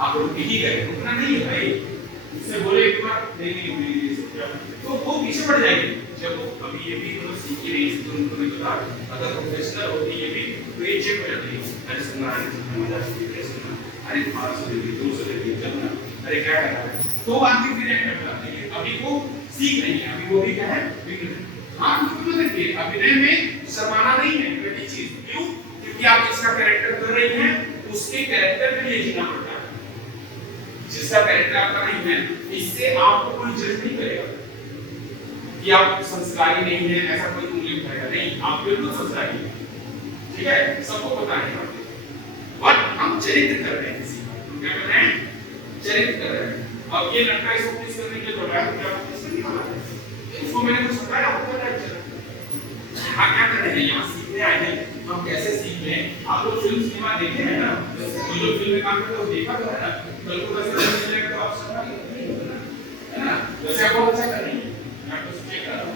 आप लोग यही गए, उतना नहीं है भाई, उससे बोले एक बार नहीं तो वो पीछे पड़ जाएगी। जब अभी ये भी तो सीख ही नहीं, तो उनको नहीं पता, अगर प्रोफेशनल होती है भी तो ये चेक हो जाती है। अरे सुनना है मजा आती सुनना, अरे 500 दे दी, 200 दे दी, चलना, अरे क्या कर रहा है, तो आदमी फिर एक करता है। लेकिन अभी वो सीख नहीं है, अभी वो भी क्या है, आप उसको देखिए अभिनय में शर्माना नहीं है, पहली चीज क्यों? क्योंकि आप जिसका कैरेक्टर कर रही हैं उसके कैरेक्टर के लिए जीना पड़ता है। जिसका कैरेक्टर आपका नहीं है, इससे आपको कोई जज नहीं करेगा कि आप संस्कारी नहीं है, ऐसा कोई उंगली उठाएगा नहीं, आप बिल्कुल संस्कारी हैं, ठीक है, सबको पता है। बट हम चरित्र कर रहे हैं किसी का, हम क्या कर रहे हैं? चरित्र कर रहे हैं। अब ये लड़का इसको किस करने के लिए बोल रहा है, क्या किसने नहीं बोला है? इसको मैंने कुछ बताया, आपको पता है? हाँ, क्या कर रहे हैं, यहाँ सीखने आए हैं, हम कैसे सीख रहे हैं। आप लोग फिल्म सिनेमा देखे हैं ना, कोई लोग फिल्म में काम करते हो देखा तो है ना, कल को कैसे चल जाएगा तो आप समझ नहीं होगा, है ना? वैसे आप बहुत अच्छा कर रही हैं, मैं आपको चेक कर रहा हूँ,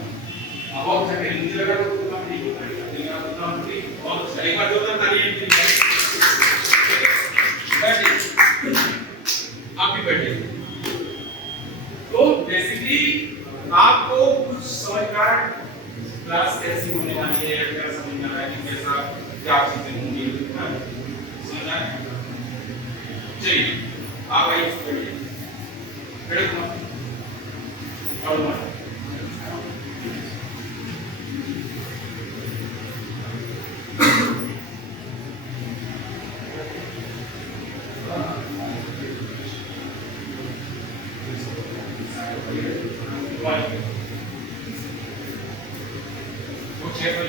आप बहुत अच्छा कर, हिंदी लगा तो काम नहीं हो पाएगा, लेकिन आप उतना पूरी बहुत अच्छा, एक बार जोरदार तालियां दीजिए। बैठिए, आप भी बैठिए। तो बेसिकली आपको कुछ समझकर क्लास कैसी होने वाली है, क्या समझना है कि कैसा क्या चीजें होंगी, समझना है? चलिए आप आइए, बैठिए, बैठो और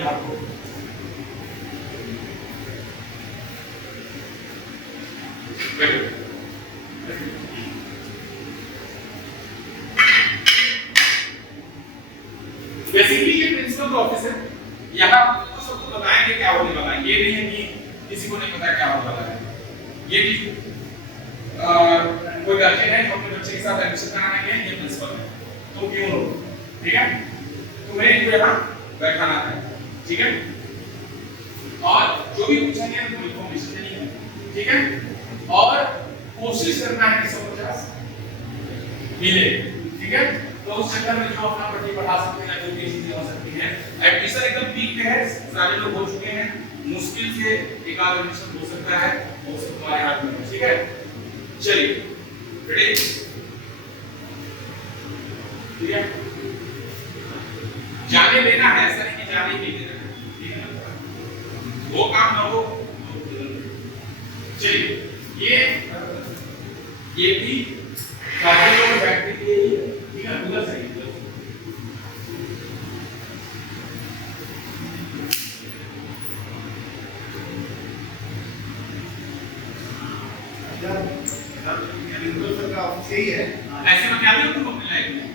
आपको बेसिकली ये प्रिंसिपल का ऑफिस है। यहाँ आपको सबको बताएंगे क्या होने वाला है, ये नहीं है कि किसी को नहीं पता क्या होने वाला है। ये भी कोई गार्जियन है जो अपने बच्चे के साथ एडमिशन कराने गए, ये प्रिंसिपल है, तो क्यों हो, ठीक है? तुम्हें इनको यहाँ बैठाना है, ठीक है? और जो भी पूछेंगे तो इन्फॉर्मेशन देनी है, ठीक है? और कोशिश करना है कि 150 मिले, ठीक है? तो उस चक्कर में जो अपना पढ़ी पढ़ा सकते हैं, जो भी चीजें हो सकती हैं, एडमिशन एकदम पीक पे है, सारे लोग हो चुके हैं, मुश्किल से एक आध एडमिशन हो सकता है, वो सब तुम्हारे हाथ में है, ठीक है? चलिए रेडी, ठीक है? जाने देना है, ऐसा नहीं कि जाने ही नहीं देना है, ठीक है ना? वो काम ना हो। चलिए ये भी काफी लोग बैठने के लिए ठीक है उधर सही है सही है। ऐसे में क्या तुम अपनी लाइफ में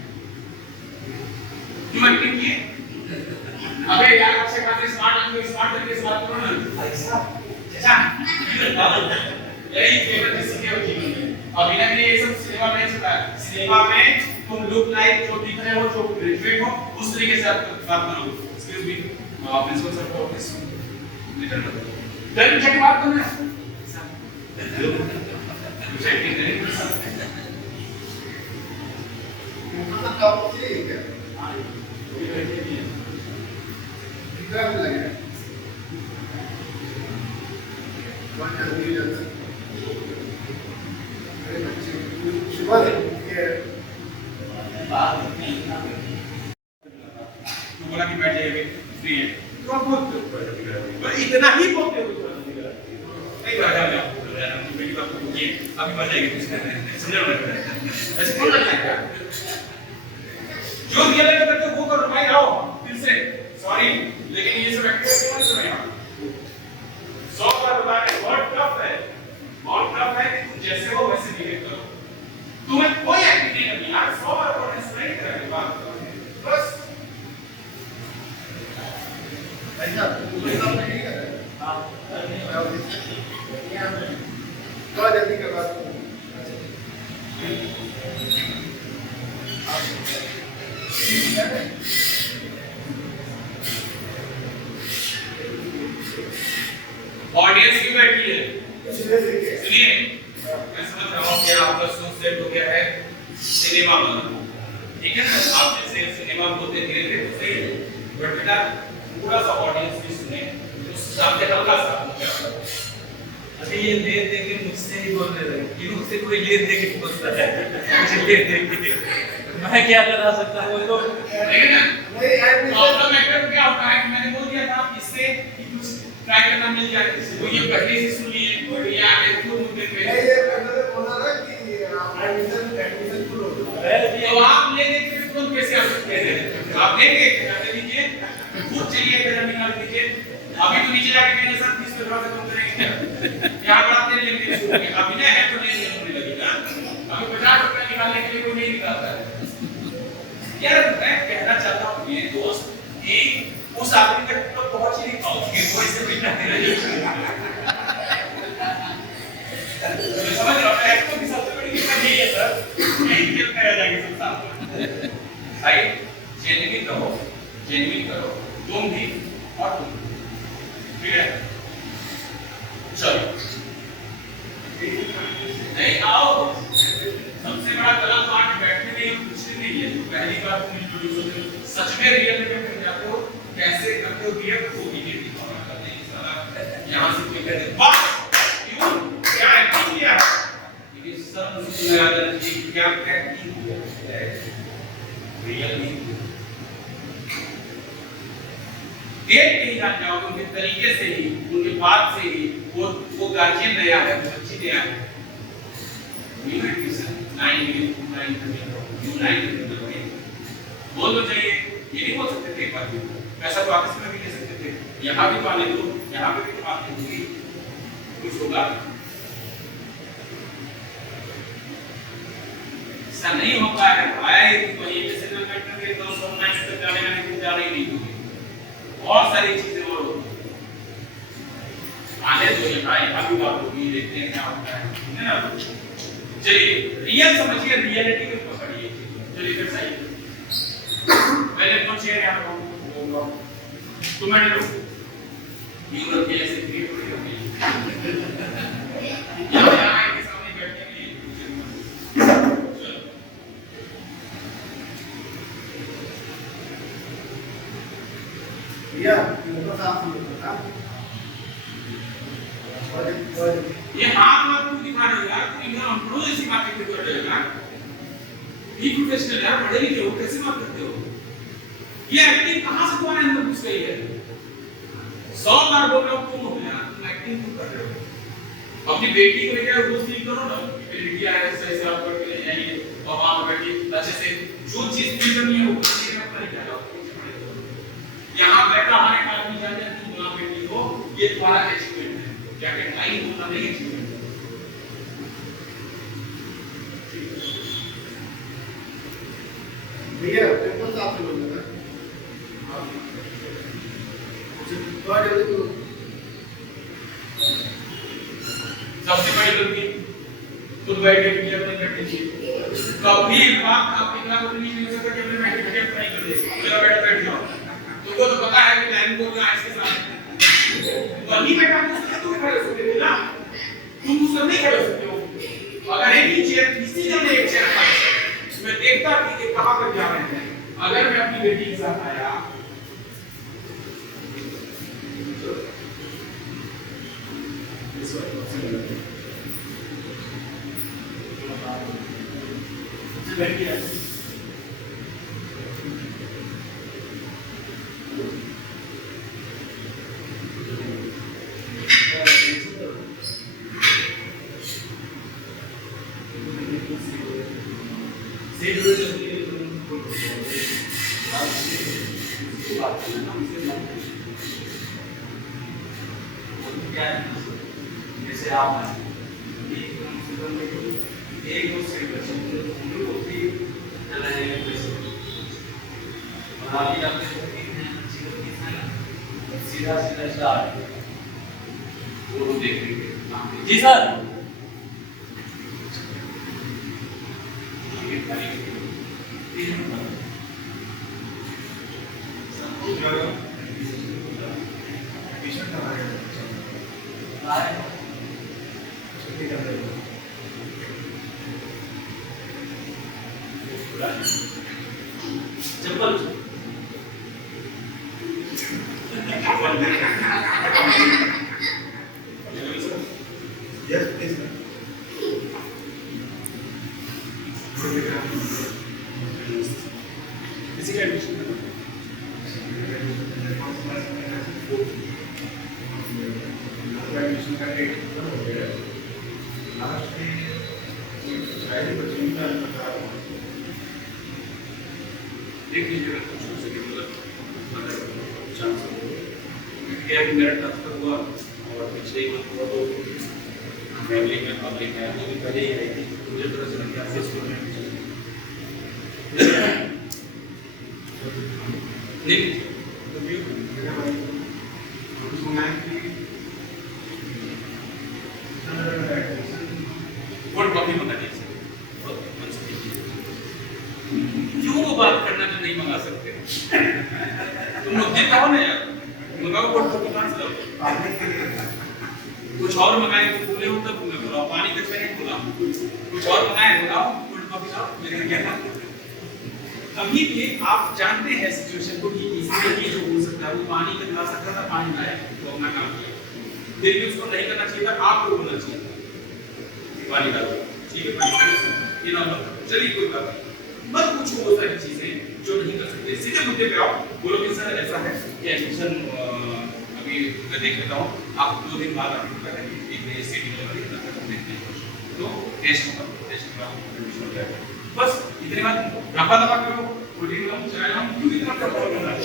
क्यों एक्टिंग किए अबे यार अच्छे खासे स्मार्ट करके इस बात करो ना ऐसा चाचा यही फेवरेट किसी के जीवन में अभिनय में ये सब सिनेमा में चलता है सिनेमा में तुम लुक लाइक जो दिख रहे हो जो ग्रेजुएट हो उस तरीके से आप बात करो एक्सक्यूज मी प्रिंसिपल सर को ऑफिस रिटर्न करो देन चेक बात करना है एक्टिंग करें मतलब काम सही है क्या? कितना लगे? वन जल्दी जल्दी। अरे बच्चे सुबह के तो बोला कि बैठ जाइए फ्री है तो आप बहुत इतना ही बोलते हो नहीं बैठा जाओ मेरी बात को ये अभी मर जाएगी समझ रहे हो ऐसे कौन लगता है जो रियल है करते वो करो भाई आओ फिर से सॉरी लेकिन ये सब एक्टिविटी मत करो यार 100 बार बता रहे बहुत टफ है कि तुम जैसे हो वैसे बिहेव करो तुम्हें कोई एक्टिंग नहीं करनी यार 100 बार बोलने से नहीं करेंगे बात बस ऐसा पूरा नहीं कर रहा हां तो जल्दी करवा दो ऑडियंस की बैठी है सुनिए मैं समझ रहा हूँ कि आपका सोच सेट हो गया है सिनेमा बनाना ठीक है ना आप जैसे सिनेमा बोलते धीरे धीरे तो सही है बट बेटा थोड़ा सा ऑडियंस भी सुने उस हिसाब से हल्का सा हो गया अच्छा ये ले दे के मुझसे ही बोल रहे हैं कि मुझसे कोई ले दे के बोलता है मुझे ले दे के मैं क्या करा सकता हूँ वो तो लेकिन नहीं यार प्रॉब्लम एक्टर क्या होता है कि मैंने बोल दिया था इससे कि कुछ ट्राई करना मिल जाए तो ये पहले से सुनिए और ये आगे खुद मुद्दे पे ये पहले बोला ना कि एडमिशन फुल हो गया तो आप ले देके तुरंत कैसे आ सकते हैं आप देंगे कर लीजिए खुद चलिए इधर निकाल दीजिए अभी तो नीचे जाके कहेंगे सर 30 पे थोड़ा सा कम करेंगे यहाँ पर आपने लिख दिया शुरू में अभिनय है तो नहीं होने लगेगा अभी 50 रुपए निकालने के लिए कोई नहीं निकालता है यार मैं कहना चाहता हूँ ये दोस्त कि उस आदमी तक तो पहुंच ही नहीं पाओगे वो इससे बिना समझ रहा हूँ एक्टर की सबसे बड़ी दिक्कत यही है सर यही खेल कर जाएंगे सब साथ भाई जेन्युइन करो तुम भी और तुम ठीक है चलो नहीं आओ सबसे बड़ा गलत तो आके बैठने में कुछ नहीं है पहली बार तुम इंट्रोड्यूस होते हो सच में रियल में करके जाते हो कैसे करते हो रियल को भी नहीं दिखाना करते हैं सारा यहां से कोई कहते वाह क्यों क्या एक्टिंग किया ये सब मुझे लगा कि क्या एक्टिंग है रियल नहीं देख के ही जान जाओगे उनके तरीके से ही उनके बात से ही वो गार्जियन नया है वो बच्ची नया है बोल दो चाहिए ये नहीं बोल सकते थे एक बार पैसा तो आपस में भी ले सकते थे यहाँ भी तो आने दो यहाँ पे भी तो बात होगी कुछ होगा ऐसा नहीं हो पाया है आया है कि वही पे सेटल करने के 200 मैच तक जाने का नहीं जा रही नहीं होगी बहुत सारी चीजें और आने दो यहाँ भी बात होगी देखते हैं क्या होता है ना चलिए रियल समझिए रियलिटी को पकड़िए चलिए फिर सही पहले दो चेयर यहाँ पे तुम बैठे रहो यूरोप के ऐसे क्रिएट हो रही यहाँ के सामने बैठने के लिए भैया इनको साफ सुनो ये हाथ मत क्यों दिखा रहे हो यार तुम एकदम अनपढ़ जैसी बातें क्यों कर रहे हो यार ये प्रोफेशनल यार पढ़े लिखे हो कैसे बात करते हो ये एक्टिंग कहाँ से तुम्हारे अंदर घुस गई है 100 बार बोल रहा हूँ तुम हो यार तुम एक्टिंग क्यों कर रहे हो अपनी बेटी को लेकर रोज फील करो ना एबिलिटी है सही से आप करके ले जाइए और वहां पर बैठिए अच्छे से जो चीज भी करनी है वो करके अपना ही जाओ। यहाँ बैठा हमारे पास में जाने तू वहां बैठी हो, ये तुम्हारा अचीवमेंट है। क्या कहते हैं टाइम होना नहीं अचीवमेंट। भैया पेपर साफ कर लो जरा। हां बहुत जल्दी करो। सबसे बड़ी गलती खुद बैठ के वीडियो नहीं करनी चाहिए। कभी बात आप इतना कुछ नहीं हो सकता कि मैं बैठ के ट्राई कर दे मेरा बैठ जाओ। तुमको तो पता है कि टाइम को क्या इसके साथ वही बैठा तो तुम खड़े हो सकते हो ना, तुम उस समय नहीं खड़े हो सकते हो। अगर एक ही चेयर किसी ने एक चेयर पाई मैं देखता कि ये कहां तक जा रहे हैं। अगर मैं अपनी बेटी के साथ आया बैठिए जैसे आप एक दो से बच्चे होती चला जाएगा पैसे और आगे आपके सीधा सीधा स्टार्ट वो देख लेंगे। जी सर चप्पल Yes, please. किसी का एडमिशन एडमिशन का डेट खत्म हो गया है। लास्ट में शायद बच्चे का बता रहा हूँ। देख लीजिएगा कुछ हो सके मतलब चांस क्या कि मेरा ट्रांसफर हुआ और पिछले ही मंथ हुआ तो फैमिली में पब्लिक है वो भी पहले ही आई थी। मुझे थोड़ा सा क्या से स्कूल में नहीं तो व्यू मेरा भाई तो सुना है कि कोड कॉपी मंगा दीजिए। क्यों वो बात करना जो नहीं मंगा सकते तुम मुद्दे कहो ना यार मंगाओ कोड कॉपी कहाँ से लाओ। कुछ और मंगाए तो बोले हो तब मैं बोला पानी तक मैंने बोला कुछ और मंगाए बोला कोड कॉपी लाओ मैंने क्या था। अभी भी आप जानते हैं सिचुएशन को कि इसमें ये जो हो सकता है वो पानी का गिला सकता था पानी लाया तो अपना काम किया फिर भी उसको नहीं करना चाहिए था आपको होना चाहिए पानी डालो ठीक है पानी ये ना चलिए कोई बात नहीं मत पूछो वो सारी चीजें जो नहीं कर सकते सीधे मुद्दे पे आओ बोलो कि सर ऐसा है कि एडमिशन अभी मैं देख लेता हूँ आप 2 दिन बाद आप करेंगे एक नई सीटी लगेगी देखते हैं तो टेस्ट होगा टेस्ट के बाद एडमिशन हो जाएगा बस इतनी बात रफा दफा करो कोडिंग हम चलाना क्यों इतना करना है।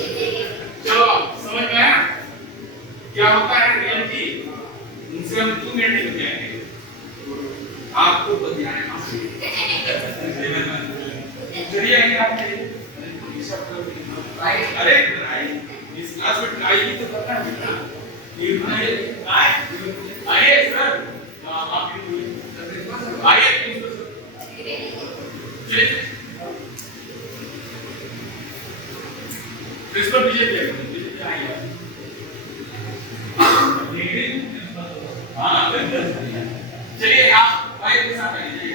चलो समझ में आया क्या होता है रियलिटी उनसे हम 2 मिनट नहीं बतियाएंगे आपको बतियाने हम चलिए आइए आप अरे इस क्लास में ट्राई भी तो करना है बेटा आइए सर आप आइए प्रिंसिपल विजय आइए हाँ चलिए आप भाई के साथ आइए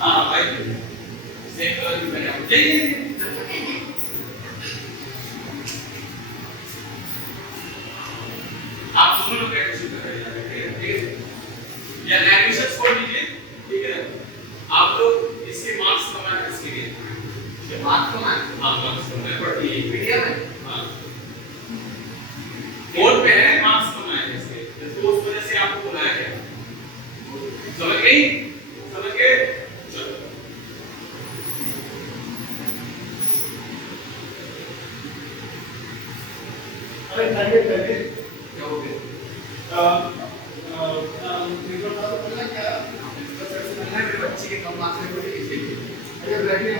हाँ भाई सेम कलर की पहने जाइए आप दोनों लोग एडमिशन कर रहे हैं ठीक है या एडमिशन स्कोर लीजिए ठीक है आप लोग इसके मार्क्स कमाए इसके लिए मार्क्स कमाए हाँ मार्क्स कमाए पढ़ती है मीडिया में हाँ बोर्ड पे है मार्क्स कमाए इसके तो उस वजह से आपको बुलाया गया समझ गई बताइए पहले क्या हो गया? मेरे बच्चे के कम मार्क्स हैं तो इसलिए अरे बैठिए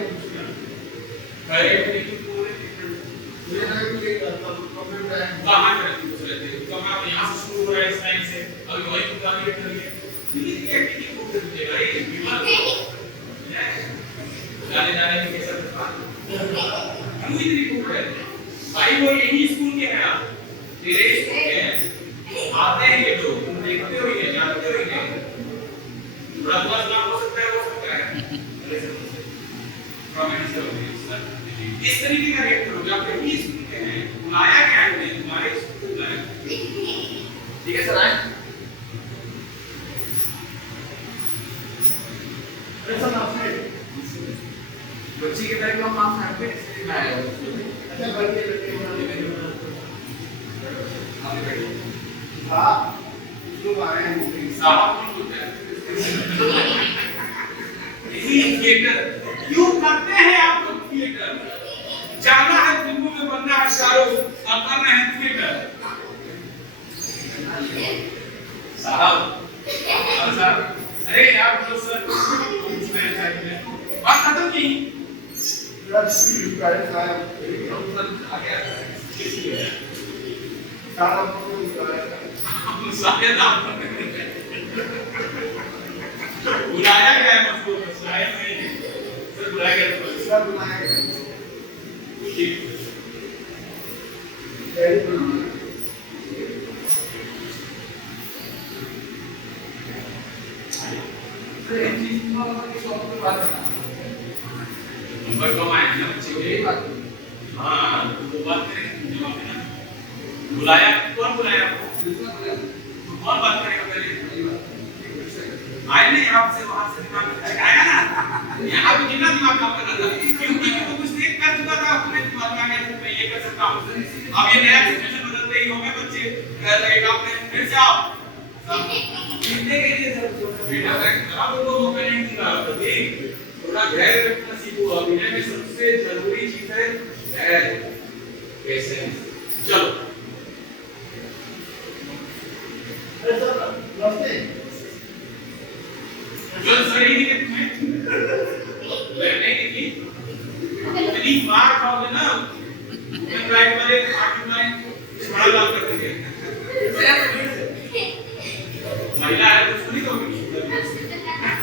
मुझे लगा कि ये प्रॉब्लम है कहाँ करती हो रहते हो कहाँ पे यहाँ से शुरू हो रहा है इस टाइम से अभी वही तो काम कर रही है ये एक्टिविटी को कर दीजिएगा ये बीमार जाने जाने में कैसा था क्यों इतनी भूख है भाई वो यही स्कूल के हैं आप तेरे स्कूल के हैं आते हैं ये लोग तुम देखते हो ये जानते हो ये थोड़ा बहुत काम हो सकता है इस तरीके का रिएक्ट करोगे आप यही स्कूल के हैं बुलाया गया है तुम्हारे स्कूल में ठीक है सर आए ऐसा ना से बच्चे के तरह कम मार्क्स हैं पे इसलिए मैं आया हूँ अच्छा बैठिए आप बैठिए हाँ लोग आ रहे हैं साहब कौन बोलते हैं यही थिएटर क्यों करते हैं आप लोग थिएटर जाना है फिल्मों में बनना है शाहरुख और कर रहे हैं थिएटर साहब अरे यार तो सर बात खत्म की साहब शायद आप बुलाया गया है मुझको शायद नहीं सर बुलाया गया ठीक सर एक चीज को शॉप पे बात करना नंबर कम आए ना बच्चे के यही बात हाँ तो बात करें जवाब देना बुलाया कौन बुलाया आपको कौन बात करेगा पहले आए नहीं आपसे वहां से दिमाग आया ना यहाँ पे कितना दिमाग काम कर रहा था क्योंकि वो कुछ देख कर चुका था अपने दिमाग में आ गया मैं ये कर सकता हूँ अब ये नया सिचुएशन बदलते ही होंगे बच्चे लगेगा आपने फिर से आओ कितने के लिए सर बेटा खराब तो मौका नहीं दूंगा देख थोड़ा धैर्य रखना सीखो अभिनय में सबसे जरूरी चीज है धैर्य पेशेंस चलो जो सही नहीं है तुम्हें लड़ने की थी इतनी मार खाओगे ना मैं राइट वाले आगे वाले बड़ा लाभ कर देंगे महिला है तो उसको नहीं करोगे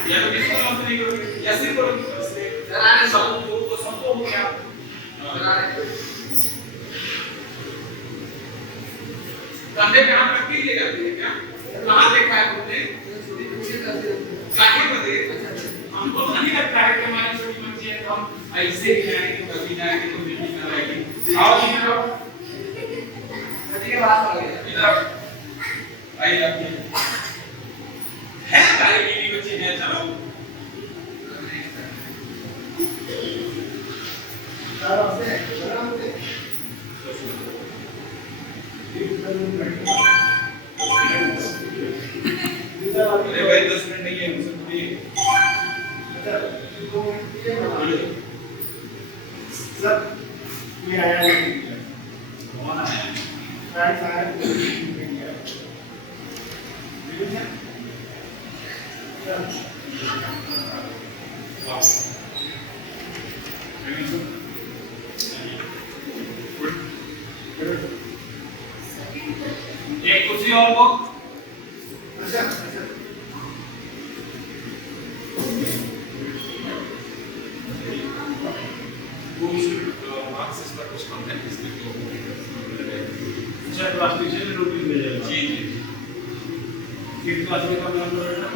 या तो किसको लाभ नहीं करोगे या सिर्फ करोगे सबको हो गया कंधे पे हाथ रख के ले जाते हैं क्या कहाँ देखा है तुमने काहे बदे हमको तो नहीं लगता है कि हमारी छोटी बच्ची है तो हम ऐसे ही जाएंगे कभी जाएंगे तो मिट्टी ना रहेगी आओ इधर आओ के बात हो गया इधर आई आपकी है काहे की बच्ची है चलो अरे भाई 10 मिनट नहीं है मुझसे पूरी सर ये आया नहीं कौन आया फ्रेंड्स आए एक कुर्सी और वो अच्छा मार्क्स पर कुछ कम है इसलिए तो अच्छा क्लास टीचर ने रूटीन भेजा जी जी किस क्लास में काम कर रहे हैं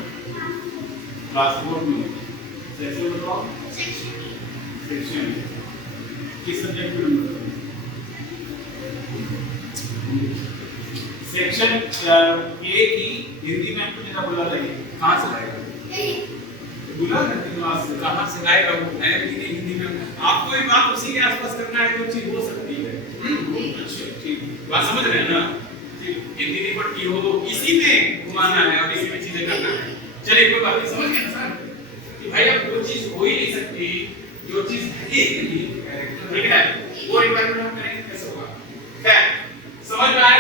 क्लास 4 में सेक्शन बताओ सेक्शन किस सब्जेक्ट में सेक्शन ए की हिंदी में आपको जरा बोला था कहाँ से लाएगा बोला ना क्लास कहाँ से लाएगा वो है भी नहीं हिंदी में आपको ये बात उसी के आसपास करना है जो चीज हो सकती है अच्छा ठीक बात समझ रहे हैं ना ठीक हिंदी की पट्टी हो इसी में घुमाना है और इसी में चीजें करना है चलिए कोई बात नहीं समझ गए ना सर कि भाई अब वो चीज हो ही नहीं सकती जो चीज है ही नहीं ठीक है वो रिक्वायरमेंट हम करेंगे कैसे होगा खैर समझ में आया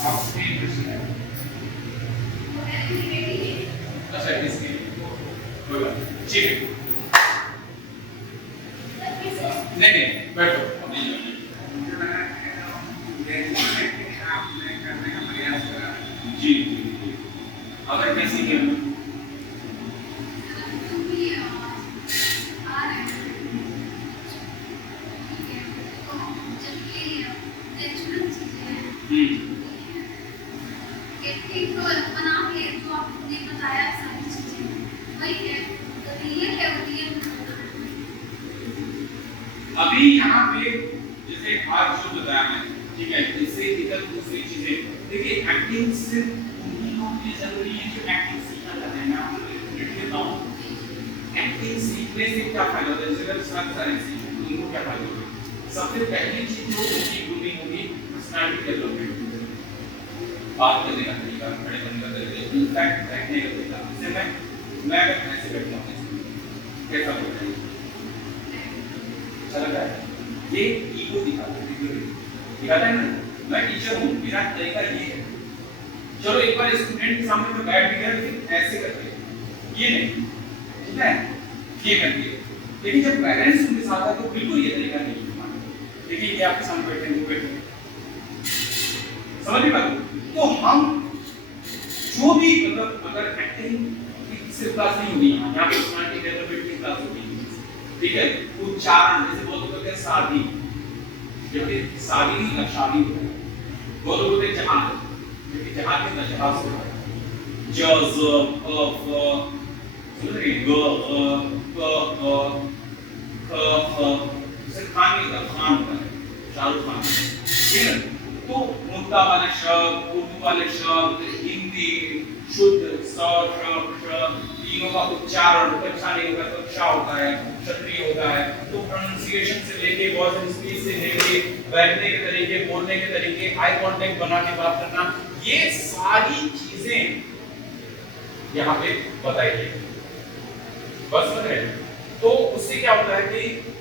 आपके प्रश्न है? वो है मेरी बेटी है। अच्छा इसकी कोई बात नहीं। ठीक है तब कैसे? नहीं नहीं बैठो अब नहीं जाना। मुझे लगा कि आपने करने का प्रयास करा। जी जी जी अगर किसी के तुम भी आ रहे हो। ठीक है, तो जब ये नेचुरल चीजें हैं, एक तो बना के जो आपने बताया सारी चीजें वही है, तो रियल है वो रियल अभी यहाँ पे जैसे आज जो बताया मैंने, ठीक है, इससे इधर दूसरी चीजें देखिए। एक्टिंग सिर्फ उन्हीं लोगों के लिए जरूरी है जो एक्टिंग सीखना चाहते हैं। मैं आपको लिटरली बताऊं, एक्टिंग सीखने से क्या फायदा होता है? जैसे अगर सब सारे सीखें तो उनको क्या फायदा होगा? सबसे पहली चीज जो उनकी ग्रूमिंग होगी पर्सनालिटी डेवलपमेंट, बात करने का तरीका, खड़े होने का तरीका, इनफैक्ट बैठने का तरीका। जैसे मैं ऐसे बैठता हूँ, कैसा बैठता है? अच्छा लगता है? ये ईगो दिखाता है ना। मैं टीचर हूँ, मेरा तरीका ये है। चलो एक बार स्टूडेंट के सामने में बैठ भी गया, लेकिन ऐसे करते हैं, ये नहीं, ठीक है, ये करते हैं। लेकिन जब पेरेंट्स उनके साथ आते तो बिल्कुल ये तरीका नहीं है। देखिए ये आपके सामने बैठे हैं, वो बैठे हैं, समझ नहीं पाते। तो हम जो भी मतलब अगर एक्टिंग की सिर्फ क्लास नहीं होगी, यहाँ पे पर्सनालिटी डेवलपमेंट की क्लास होगी, ठीक है। उच्चारण जैसे बहुत लोग कहते हैं शादी, जबकि शादी नहीं शादी होता है। बहुत लोग कहते हैं जहाज, जबकि जहाज नहीं जहाज होता है। ज ज प फ समझ रहे हैं? ग क ख ख जैसे खान नहीं होता, खान होता है, शाहरुख खान, ठीक है। तो मुद्दा वाले शब्द, उर्दू वाले शब्द, हिंदी शुद्ध स श तीनों का उच्चारण अच्छा नहीं होगा तो क्षा होता है, क्षत्रिय होता है। तो प्रोनाउंसिएशन से लेके वॉइस एंड स्पीच से लेके बैठने के तरीके, बोलने के तरीके, आई कांटेक्ट बना के बात करना, ये सारी चीजें यहाँ पे बताई गई। बस समझ रहे हैं? तो उससे क्या होता है कि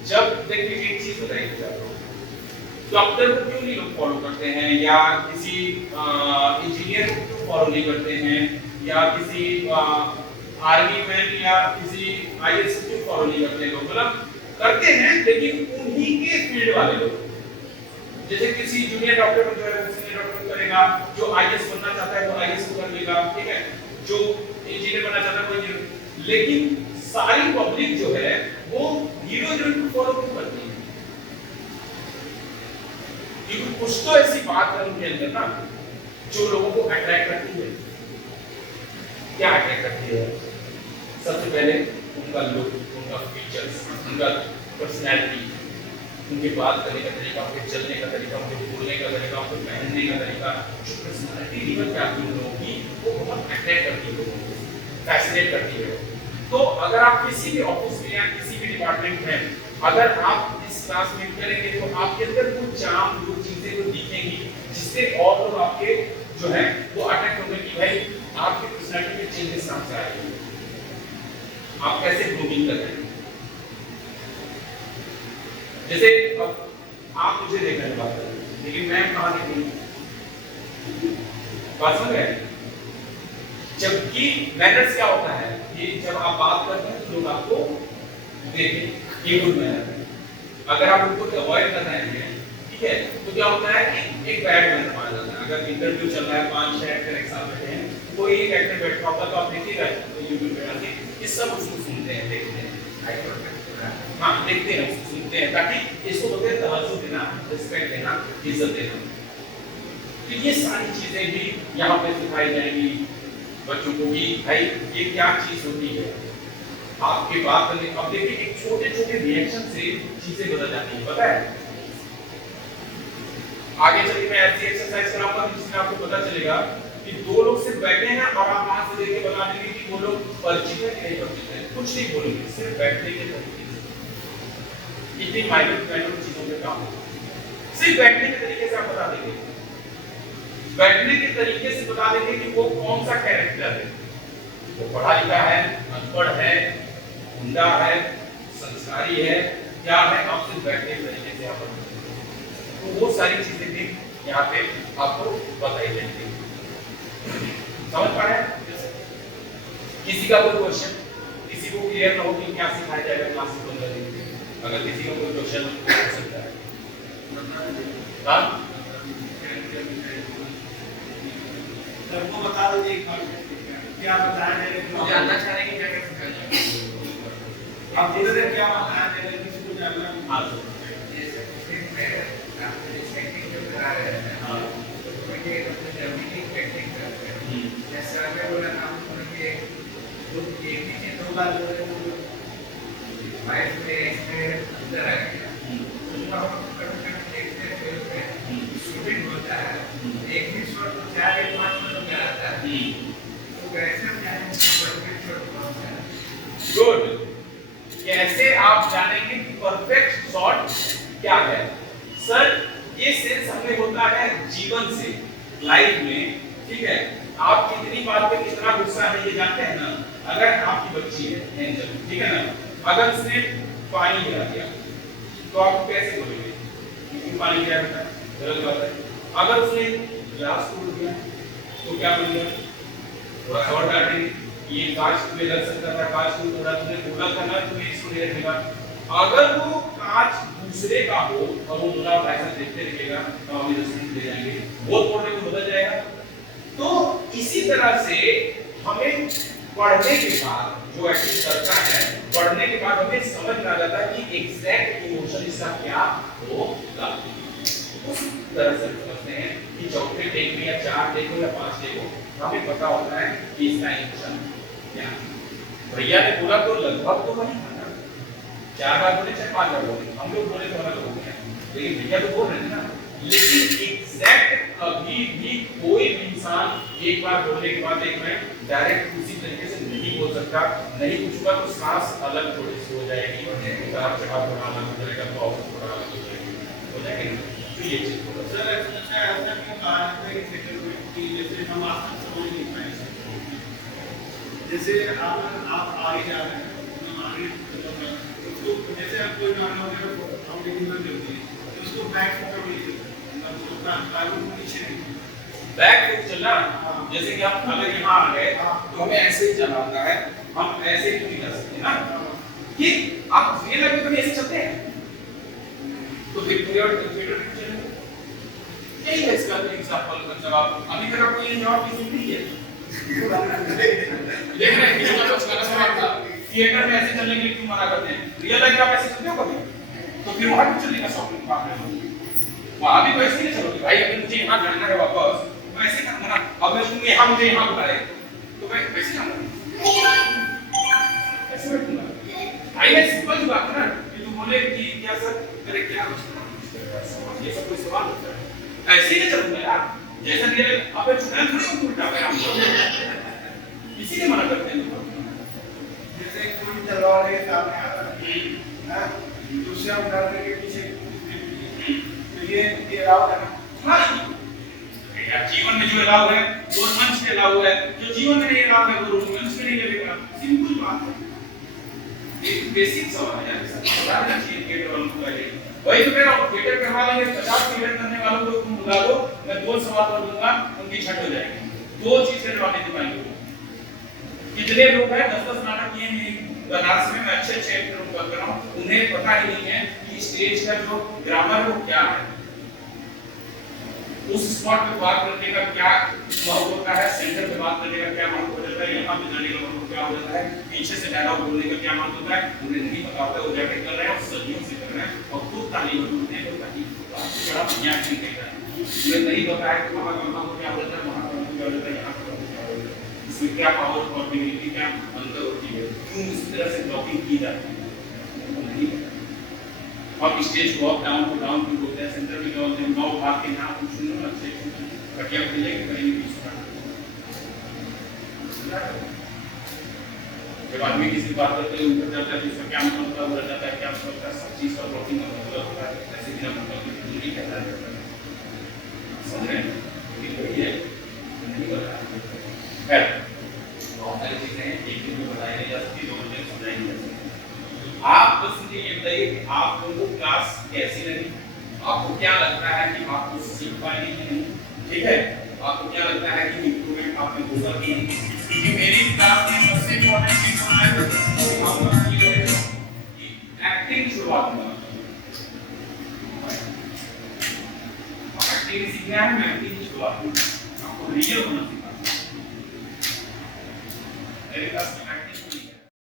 जब देखिए एक चीज बताइए आपको, डॉक्टर को क्यों नहीं लोग फॉलो करते हैं, या किसी इंजीनियर को क्यों फॉलो नहीं करते हैं, या किसी आर्मी मैन या किसी आईएएस को क्यों फॉलो नहीं करते लोग? मतलब करते हैं लेकिन उन्हीं के फील्ड वाले लोग। जैसे किसी जूनियर डॉक्टर को जो है वो सीनियर डॉक्टर को करेगा, जो आईएएस बनना चाहता है वो आईएएस को कर लेगा, ठीक है, जो इंजीनियर बनना चाहता है वो इंजीनियर। लेकिन सारी पब्लिक जो है वो हीरो हीरोइन को फॉलो क्यों करती है? क्योंकि कुछ तो ऐसी बात है उनके अंदर ना जो लोगों को अट्रैक्ट करती है। क्या अट्रैक्ट करती है? सबसे पहले उनका लुक, उनका फीचर्स, उनका पर्सनैलिटी, उनके बात करने का तरीका, उनके चलने का तरीका, उनके बोलने का तरीका, उनके पहनने का तरीका, जो पर्सनैलिटी लेवल पे आती है लोगों की, वो बहुत अट्रैक्ट करती है लोगों को, फैसिनेट करती है। तो अगर आप किसी भी ऑफिस में या किसी भी डिपार्टमेंट में अगर आप इस क्लास में करेंगे तो आपके अंदर वो चार्म, वो चीजें जो दिखेंगी जिससे और लोग आपके जो है वो अट्रैक्ट होंगे कि भाई आपके पर्सनैलिटी में चेंजेस सामने आएंगे, आप कैसे ग्रूमिंग कर रहे हैं। जैसे अब आप मुझे देख रहे हैं बात कर रहे हैं, लेकिन मैं कहाँ देखूँ? बात समझ गए? जबकि मैनर्स क्या होता है कि जब आप बात करते हैं तो लोग आपको देखें, ये गुड मैनर है। अगर आप उनको अवॉइड कर रहे हैं, ठीक है, तो क्या होता है कि एक बैड मैनर माना जाता है। अगर इंटरव्यू चल रहा है, 5-6 एक्टर एक साथ बैठे हैं, कोई एक एक्टर बैठा होगा तो आप देखिएगा तो यूट्यूब पे आके ये सब उसको सुनते हैं, देखते हैं, हाँ देखते हैं, सुनते हैं, ताकि इसको बोलते हैं तवज्जो देना, रिस्पेक्ट देना, इज्जत देना। तो ये सारी चीजें भी यहाँ पे सिखाई जाएंगी बच्चों को कि भाई ये क्या चीज होती है आपके बात करने। अब देखिए एक छोटे छोटे रिएक्शन से चीजें बदल जाती है, पता है? आगे चल के मैं ऐसी एक्सरसाइज कराऊंगा जिसमें आपको पता चलेगा कि दो लोग सिर्फ बैठे हैं और आप वहां से देख के बता देंगे कि वो लोग परिचित है कि नहीं परिचित है, कुछ नहीं बोलेंगे, सिर्फ बैठने के तरीके से। इतनी माइनर चीजों पे काम होगा, सिर्फ बैठने के तरीके से आप बता देंगे, बैठने के तरीके से बता देंगे कि वो कौन सा कैरेक्टर है, वो पढ़ा लिखा है, अनपढ़ है, गुंडा है, संस्कारी है, क्या है, आप सिर्फ बैठने के तरीके से आप तो वो सारी चीजें भी यहाँ पे आपको बताई जाएगी। समझ पा रहे हैं? किसी का कोई क्वेश्चन, किसी को क्लियर ना हो कि क्या सिखाया जाएगा क्लास में 15 दिन में? अगर किसी का कोई क्वेश्चन हो सकता है। हाँ? सबको बता दीजिए एक बार क्या बताया जाएगा। मुझे जानना चाह रहे हैं कि क्या क्या सिखाया जाएगा। आप धीरे धीरे क्या बताया जाएगा किसी को जानना। हाँ जैसे फिर मैं आपको जिस टेक्निक जो करा रहे हैं हाँ तो मुझे अपने जर्मनी की टेक्निक करते हैं जैसे मैं बोला था आपको कि जो एक ही चीज 2 बार बोले तो माइंड में इसमें अंदर आ गया तो हम कभी देखते हैं फिल्म में शूटिंग होता है एक ही शॉट को 4 या 5 मिनट में आता है तो कैसे जाने परफेक्ट शॉट कौन सा है। गुड। कैसे आप जानेंगे कि परफेक्ट शॉट क्या है? सर ये सेंस हमें होता है जीवन से, लाइफ में, ठीक है? आप कितनी बात पे कितना गुस्सा है ये जानते हैं ना? अगर आपकी बच्ची है एंजल, ठीक है ना, अगर उसने पानी गिरा दिया तो आप कैसे बोलेंगे कि पानी गिरा बेटा? गलत बात है। अगर उसने ग्लास तोड़ दिया तो क्या बोलेंगे? थोड़ा सा और डांटेंगे, ये कांच तुम्हें लग सकता था, कांच क्यों तोड़ा? तुमने बोला था ना तुम्हें इसको नहीं रखेगा। अगर वो कांच दूसरे का हो और वो दूसरा ऐसा देखते रहेगा तो हम इधर से ले जाएंगे, वो तोड़ने को बदल जाएगा। तो इसी तरह से हमें पढ़ने के बाद जो एक्टिंग करता है, पढ़ने के बाद हमें समझ में आ जाता है कि एग्जैक्ट इमोशन इसका क्या होगा। उस तरह से समझते हैं कि चौथे टेक में या 4 टेक हो या 5 टेक हो, हमें पता होता है कि इसका इमोशन क्या है। भैया ने बोला तो लगभग तो वही था ना, 4 बार बोले चाहे 5 बार बोले, हम लोग बोले तो अलग हो गया, लेकिन भैया तो बोल रहे थे ना। लेकिन एग्जैक्ट अभी भी कोई भी इंसान एक बार बोलने के बाद एक मिनट डायरेक्ट उसी तरीके से नहीं बोल सकता। नहीं कुछ हुआ तो सांस अलग थोड़ी सी हो जाएगी, उतार चढ़ाव थोड़ा अलग हो जाएगा, पावर थोड़ा अलग हो जाएगी, हो जाएगी। तो ये चीज बोलो सर अच्छा ऐसा क्यों कहा जाता है कि थिएटर में कि जैसे हम आसान समझ नहीं पाए, जैसे आप आगे जा रहे हैं हम आगे उसको जैसे आप कोई गाना वगैरह हम डिलीवर करते हैं तो उसको बैक फोटो लीजिए पीछे बैक फुट चलना, जैसे कि हम अगर यहाँ आ गए तो हमें ऐसे ही चलना होता है, हम ऐसे ही नहीं कर सकते ना कि आप रियल लाइफ में कभी ऐसे चलते हैं तो फिर थिएटर चलेंगे। यही है इसका एग्जांपल का जवाब। अभी तक आपको ये जवाब किसी नहीं है, लेकिन थिएटर में ऐसे चलने के लिए क्यों मना करते हैं? रियल लाइफ में आप ऐसे चलते हो कभी? तो फिर वहां क्यों चलने का शौक नहीं पाते हो? वहां भी तो ऐसे नहीं चलोगे भाई, अगर मुझे यहाँ जाना है वापस तो ऐसे करना ना। अब मैं तुम यहाँ मुझे यहाँ बुलाए तो मैं कैसे जाऊंगा? ऐसे बैठूंगा भाई। मैं सिंपल सी बात है ना कि तू बोले कि क्या सर करे क्या, ये सब कोई सवाल होता है? ऐसे ही चलूंगा यार, जैसा मेरे अपने चुनाव थोड़ी उल्टा है हम लोग, इसीलिए मना करते हैं लोग। जैसे कोई तलवार के सामने आ रहा है दूसरा उठा के पीछे तो ये अलाउ है ना? हाँ यार, जीवन में जो अलाउ है वो मंच पे अलाउ है, जो जीवन में नहीं अलाउ है वो मंच पे नहीं लगेगा। सिंपल बात है, एक बेसिक सवाल है यार, पता है चीज थिएटर वालों को है। वही तो कह रहा हूँ, थिएटर करवा लेंगे 50 थिएटर करने वालों को तुम बुला लो, मैं 2 सवाल कर दूंगा, उनकी छट हो जाएगी। 2 चीज करवा देते भाई लोग। कितने लोग हैं 10-10 नाटक किए हैं बनारस में, मैं अच्छे एक्टर को कर रहा हूँ, उन्हें पता ही नहीं है कि स्टेज का जो ग्रामर वो क्या है, उस स्पॉट पे बात करने का क्या महत्व होता है, सेंटर पे बात करने का क्या महत्व होता है, यहाँ पे जाने का महत्व क्या होता है, पीछे से डायलॉग बोलने का क्या महत्व होता है, उन्हें नहीं पता होता है। वो जाके कर रहे हैं और सदियों से कर रहे हैं और खुद ताली बजाते हैं, तो ताली बड़ा बढ़िया चीज है। उन्हें नहीं पता है कि वहाँ का को क्या होता है, वहाँ का क्या होता है, यहाँ का क्या होता है, इसमें क्या पावर और डिग्निटी क्या अंतर होती है, क्यों इस तरह से ब्लॉकिंग की जाती है, नहीं पता। अब स्टेज को अप डाउन को डाउन क्यों बोलते हैं, सेंटर में क्या बोलते हैं, गाँव भाग के नाम कुछ सुनो अच्छे कटिया खुल जाएगी करेंगे बीच में। जब आदमी किसी बात करते हैं उनको जाता है इसका क्या मतलब होता है, बोला जाता है क्या मतलब होता है, सब चीज का ब्लॉकिंग का मतलब होता है, ऐसे बिना मतलब की दूरी कहता है। समझ रहे हैं? ये वही है, नहीं पता है। बहुत सारी चीजें हैं, एक दिन में बताई नहीं जा सकती, 2 घंटे में समझाई नहीं जा सकती। आप बस मुझे ये बताइए कि आप लोगों को क्लास कैसी लगी, आपको क्या लगता है कि आपको सीख पाएंगे कि नहीं, ठीक है। आपको क्या लगता है कि इम्प्रूवमेंट आपने होगा कि नहीं? क्योंकि मेरी क्लास में सबसे इम्पोर्टेंट चीज है एक्टिंग की शुरुआत करना। एक्टिंग सीखना है, मैं एक्टिंग की शुरुआत करूँ, आपको रियल होना सीखना। मेरे पास